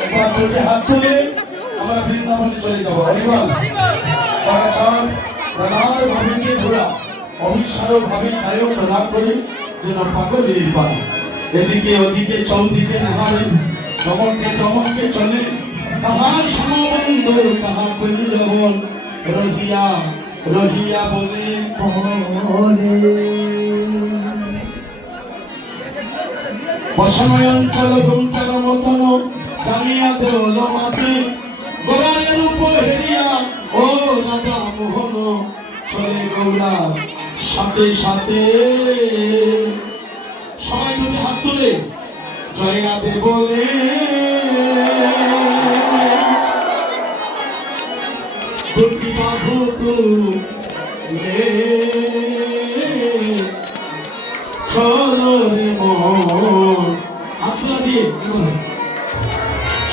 এবার দুটি হাত তুলে আমরা বৃন্দাবনে চলে যাবো হরিবল রাধার ভাবিকে ঘোরা অবিস্মারক ভাবে কায়ক রাগ করে যেন পাগলের পান এদিকে ওদিকে চৌদিকে নাহারে দমনকে চলে কাহার সমবন্ধ কাহা করি লবণ রহিয়া রহিয়া বলে বসময় অঞ্চল গুমটার মতন জানিয়া দেওল মাতে গোলারের উপর হেরিয়া ও রাধা মোহন চলে গৌরা সাথে সাথে সবাই দুটি হাত তুলে জয় রাধে বলে দুটি বাহু তুলে চলো রে মন হাতটা দিয়ে কি বলে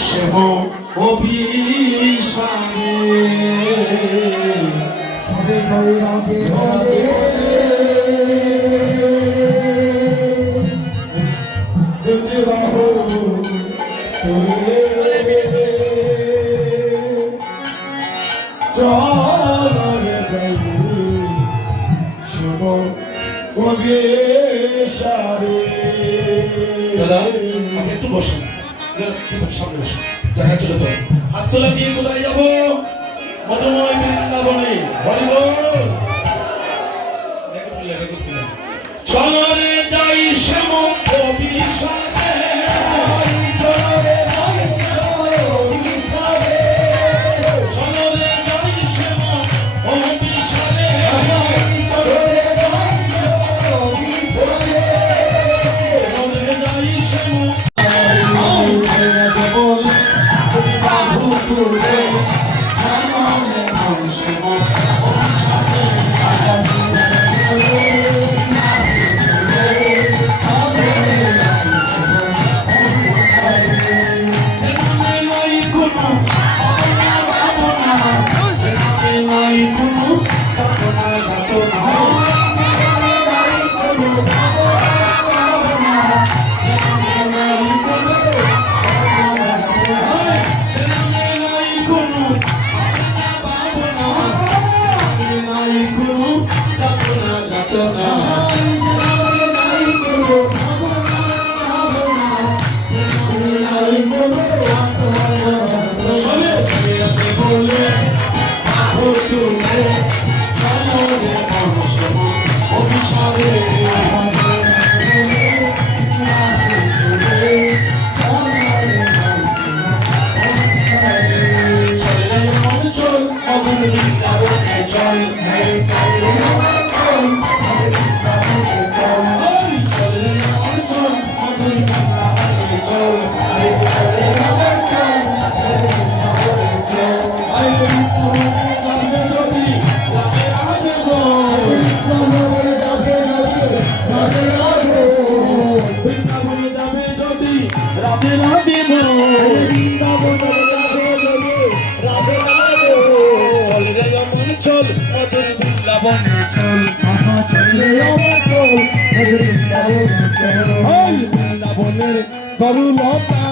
শ্যাম অভিসারে সবে জয় রাধে বলে দুটি বাহু তুলে চল রে গৌরী শুভ অভিসারে দাদা আপনি একটু বসুন সামনে বসুন জায়গা ছিল তো হাত তোলা দিয়ে কোথায় যাবো মধুময় বৃন্দাবনে হরিবল চলো রে যাই শ্যাম অভিসারে চলো রে যাই শ্যাম অভিসারে চলো রে যাই শ্যাম অভিসারে চলো রে যাই শ্যাম অভিসারে চলো রে যাই শ্যাম রাধে রাধে চল রে অমন চল মধুর বৃন্দাবনে চল বৃন্দাবনের তরুলতা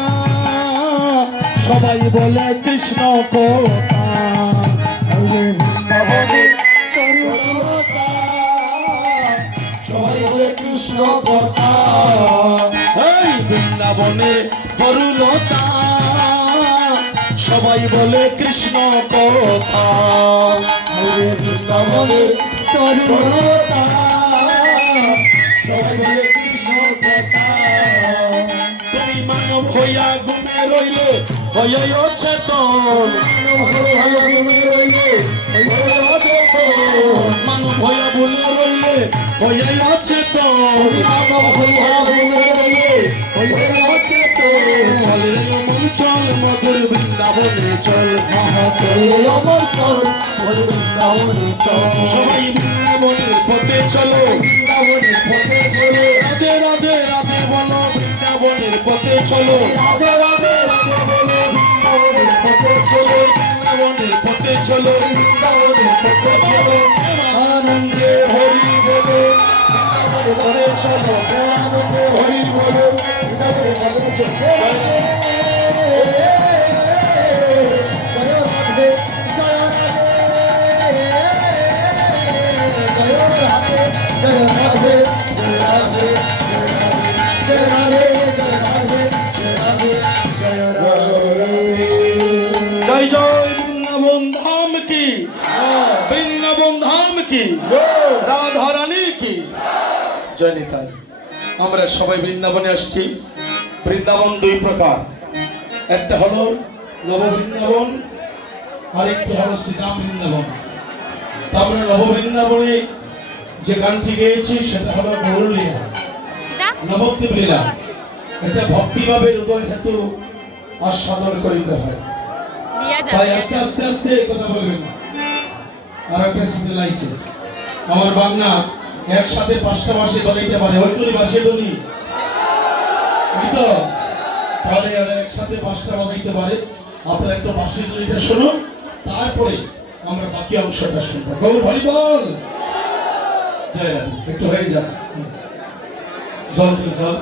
সবাই বলে কৃষ্ণ কথা বৃন্দাবনের তরুলতা সবাই বলে কৃষ্ণ কথা বৃন্দাবনের তরুলতা সবাই বলে কৃষ্ণ কথা বৃন্দাবনের তরুলতা সবাই বলে কৃষ্ণ কথা তুমি মানব হইয়া ঘুমে রইলে হয়ে অচেতন মানব হইয়া বলে রইলে হয়ে অচেতন চল রে অমর চল মধুর বৃন্দাবনে চল অমর চল মধুর বৃন্দাবনে চল সবাই বৃন্দাবনের পথে চলো বৃন্দাবনের পথে চলো রাধে রাধে রাধে বলো বৃন্দাবনের পথে চলো রাধে রাধে রাধে বলো বৃন্দাবনের পথে চলো বৃন্দাবনের পথে চলো বৃন্দাবনের পথে চলো আনন্দে হরি বলো বৃন্দাবনের পথে চলো আনন্দে হরি বলো জয় জয় বৃন্দাবন ধাম কি, বৃন্দাবন ধাম কি, রাধা রানী কি জয় নিতাই। আমরা সবাই বৃন্দাবনে আসছি। বৃন্দাবন দুই প্রকার, একটা হলো নব বৃন্দাবন, আরেকটা হলো শ্রীরাম বৃন্দাবন। তা আমরা নব বৃন্দাবনে যে গানটি গেয়েছি সেটা হলো গৌরলীলা, নবদ্বীপ লীলা। এটা ভক্তিভাবে হৃদয় হেতু আস্বাদন করিতে হয়। তাই আস্তে আস্তে আস্তে কথা বলবেন না। আর একটা সিঙ্গেল আইছে আমার বাংলা একসাথে 5টা বাঁশি বাজাইতে পারে, ওইটুকুনি বাঁশি দুনি তো তাহলে আর একসাথে 5টা বাজাইতে পারে। আপনারা একটু বাঁশি দুনিটা শুনুন, তারপরে আমরা বাকি অংশটা শুনবো। গৌর হরি বল, জয় রাধে। একটু হয়ে যায় জল দিন, জল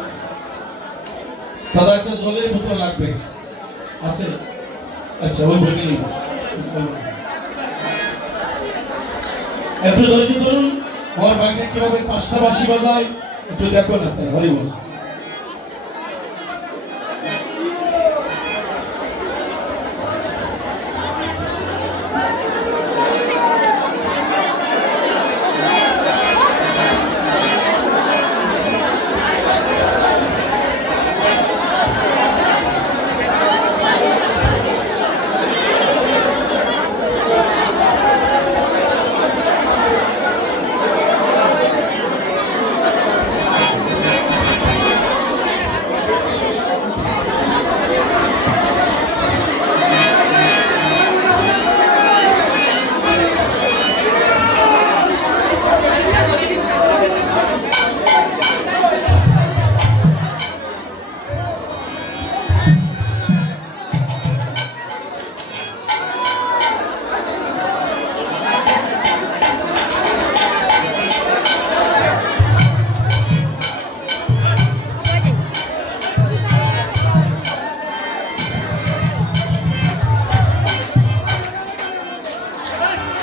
দাদা, একটা জলের বোতল লাগবে আছে? আচ্ছা ওই বইটা নিন, একটু ধৈর্য ধরুন। আমার বাংলা কিভাবে 5টা বাঁশি বাজায় একটু দেখো না। হরি বল।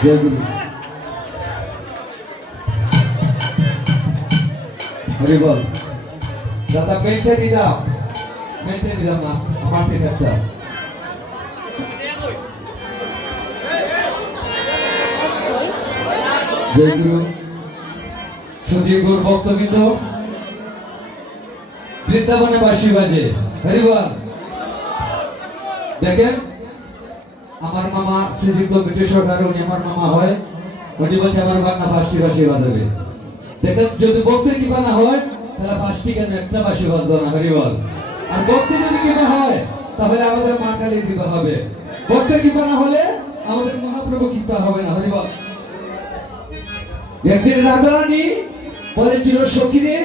জয় গুরু। হরি বল। দাদা পেন্টে নিলাম না, আমার ঠিক একটা জয় গুরু। সুধী গুরু ভক্তবৃন্দ, বৃন্দাবনে বাঁশি বাজে। হরি বল। দেখেন আমার মামা শ্রীযুক্ত ব্রিটিশ সরকার, উনি আমার মামা হয়, উনি বলছে আমার বাংলা 5টি বাঁশি বাজাবে। দেখেন যদি ভক্তের কৃপা না হয় তাহলে 5টি কেন, একটা বাঁশি বাজবো না। হরি বল। আর ভক্তি যদি কৃপা হয় তাহলে আমাদের মা কালীর কৃপা হবে, ভক্তের কৃপা না হলে আমাদের মহাপ্রভু কৃপা হবে না। হরি বল। একদিন রাধারানী বলেছিল সখীরে,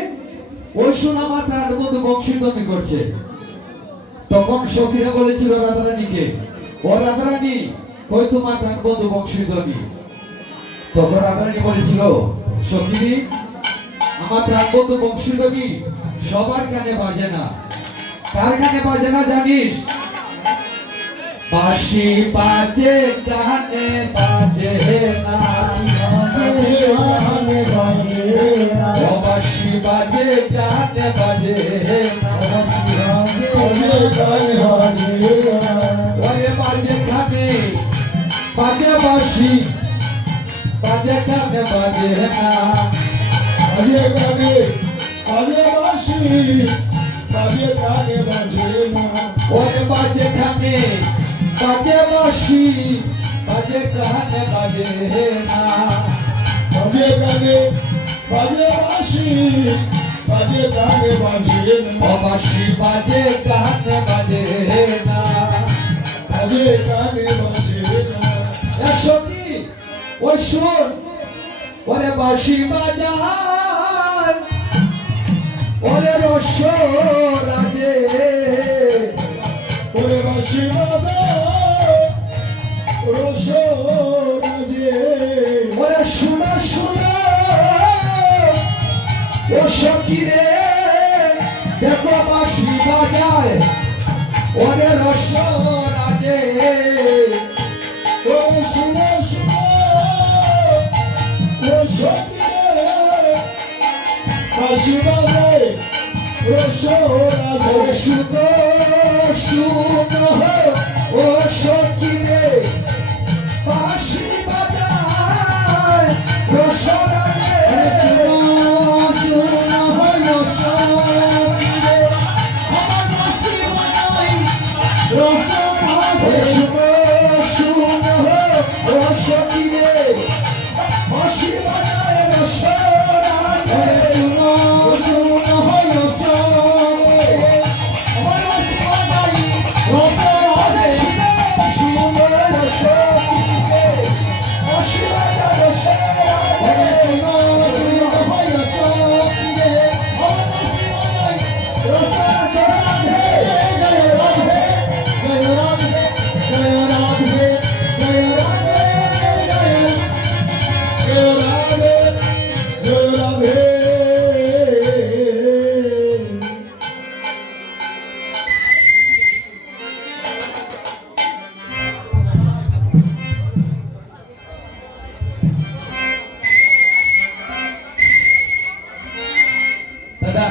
ওই শোন আমার প্রাণ বন্ধু বংশীধ্বনি করছে। তখন সখীরা বলেছিল রাধারানীকে, ও রাধারানী কই তোমার প্রাণ বন্ধু বংশীধ্বনি? তখন রাধারানী বলেছিল, সখী আমার প্রাণ বন্ধু বংশীধ্বনি সবার কানে বাজে না। কার কানে বাজে না জানিস? বাঁশি বাজে কানে বাজে না, বাঁশি বাজে কানে বাজে না, ওরে বাজে কানে বাজে বাঁশি বাজে কানে বাজে না, বাজে কানে বাজে বাঁশি বাজে কানে বাজে না, ওরে বাজে কানে বাজে বাঁশি বাজে কানে বাজে না, বাজে কানে বাজে বাঁশি বাজে কানে বাজে না, বাঁশি বাজে কানে বাজে না, বাজে কানে বাজে না। সখী ওই শোন, ওরে বাঁশি বাজার, ওরে রস রাজে, ওরে বাঁশি বাজে রস রাজে, ওরে শোনা শোনা ও সখী রে, দেখো বাঁশি সখীরে বাঁশি বাজায় রসরাজে শুনো শুনো ও সখী রে বাঁশি বাজায় রসরাজে শুনো শুনো ও সখী রে আমার বাঁশি বাজায় রসরাজে শুনো শুনো ও সখী রে বাঁশি বাজায় রসরাজে শুনো শুনো ও সখী রে আমার বাঁশি বাজায় রসরাজে শুনো শুনো ও সখী রে বাঁশি বাজায় রসরাজে শুনো শুনো ও সখী রে আমার বাঁশি বাজায় রসরাজে জয় রাধে জয় রাধে জয় রাধে জয় রাধে জয় রাধে জয় রাধে দাদা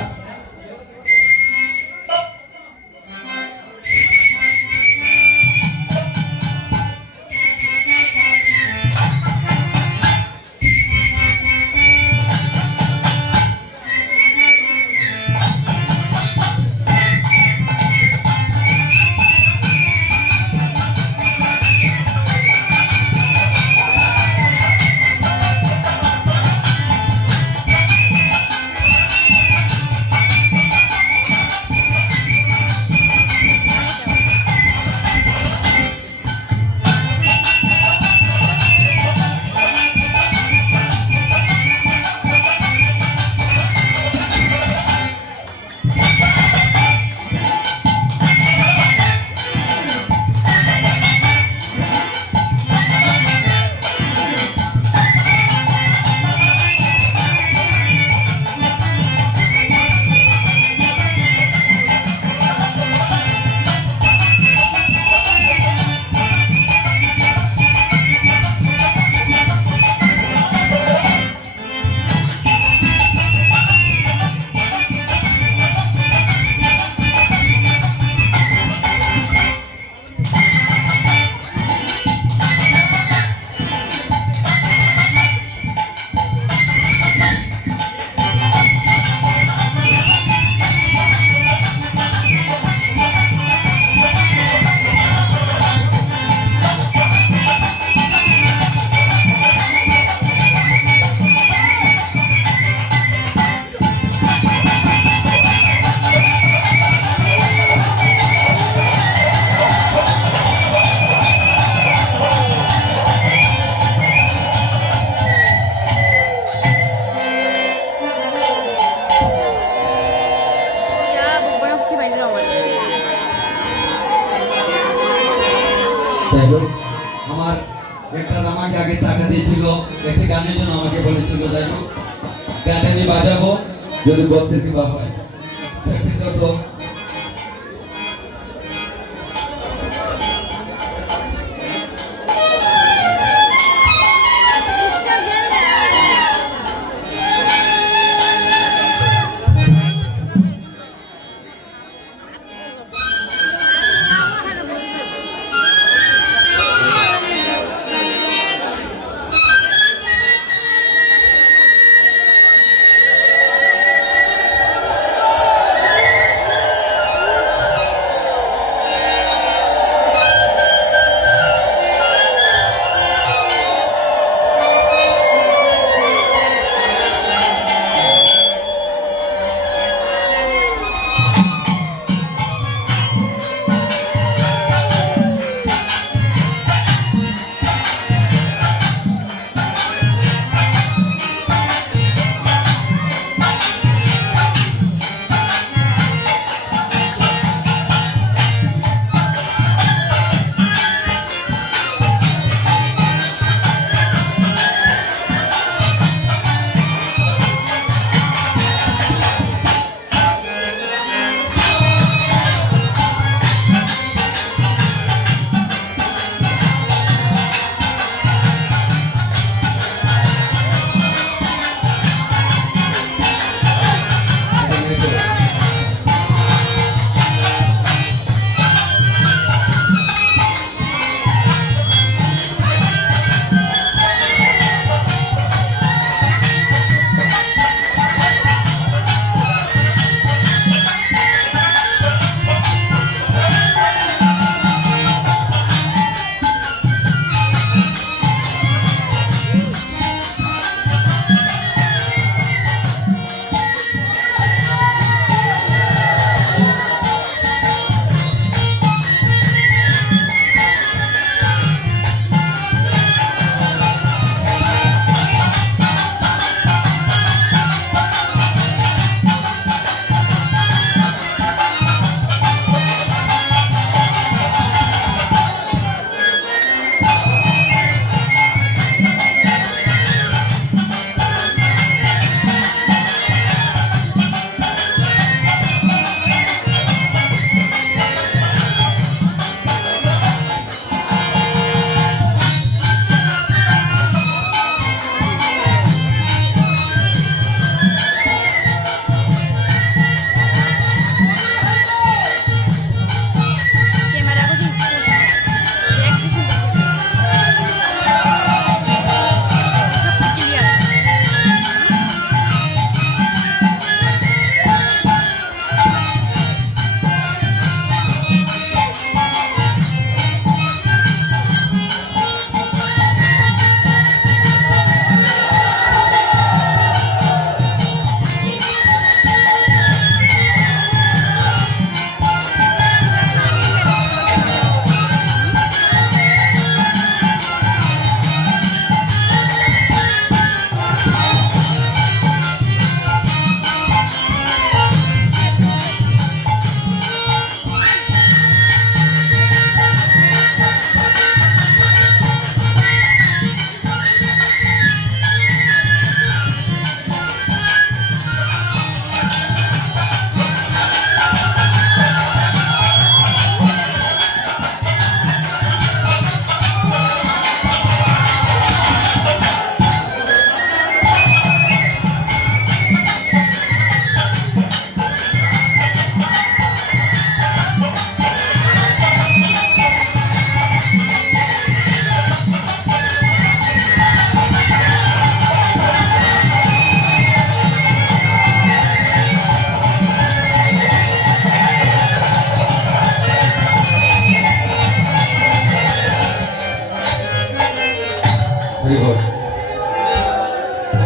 যাই হোক আমার একটা আমাকে আগে টাকা দিয়েছিল একটি গানের জন্য আমাকে বলেছিল যাই হোক গান আমি বাজাবো যদি বলতে দিবা হয় সেটি তো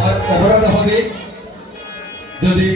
আমার অপরাধ হবে যদি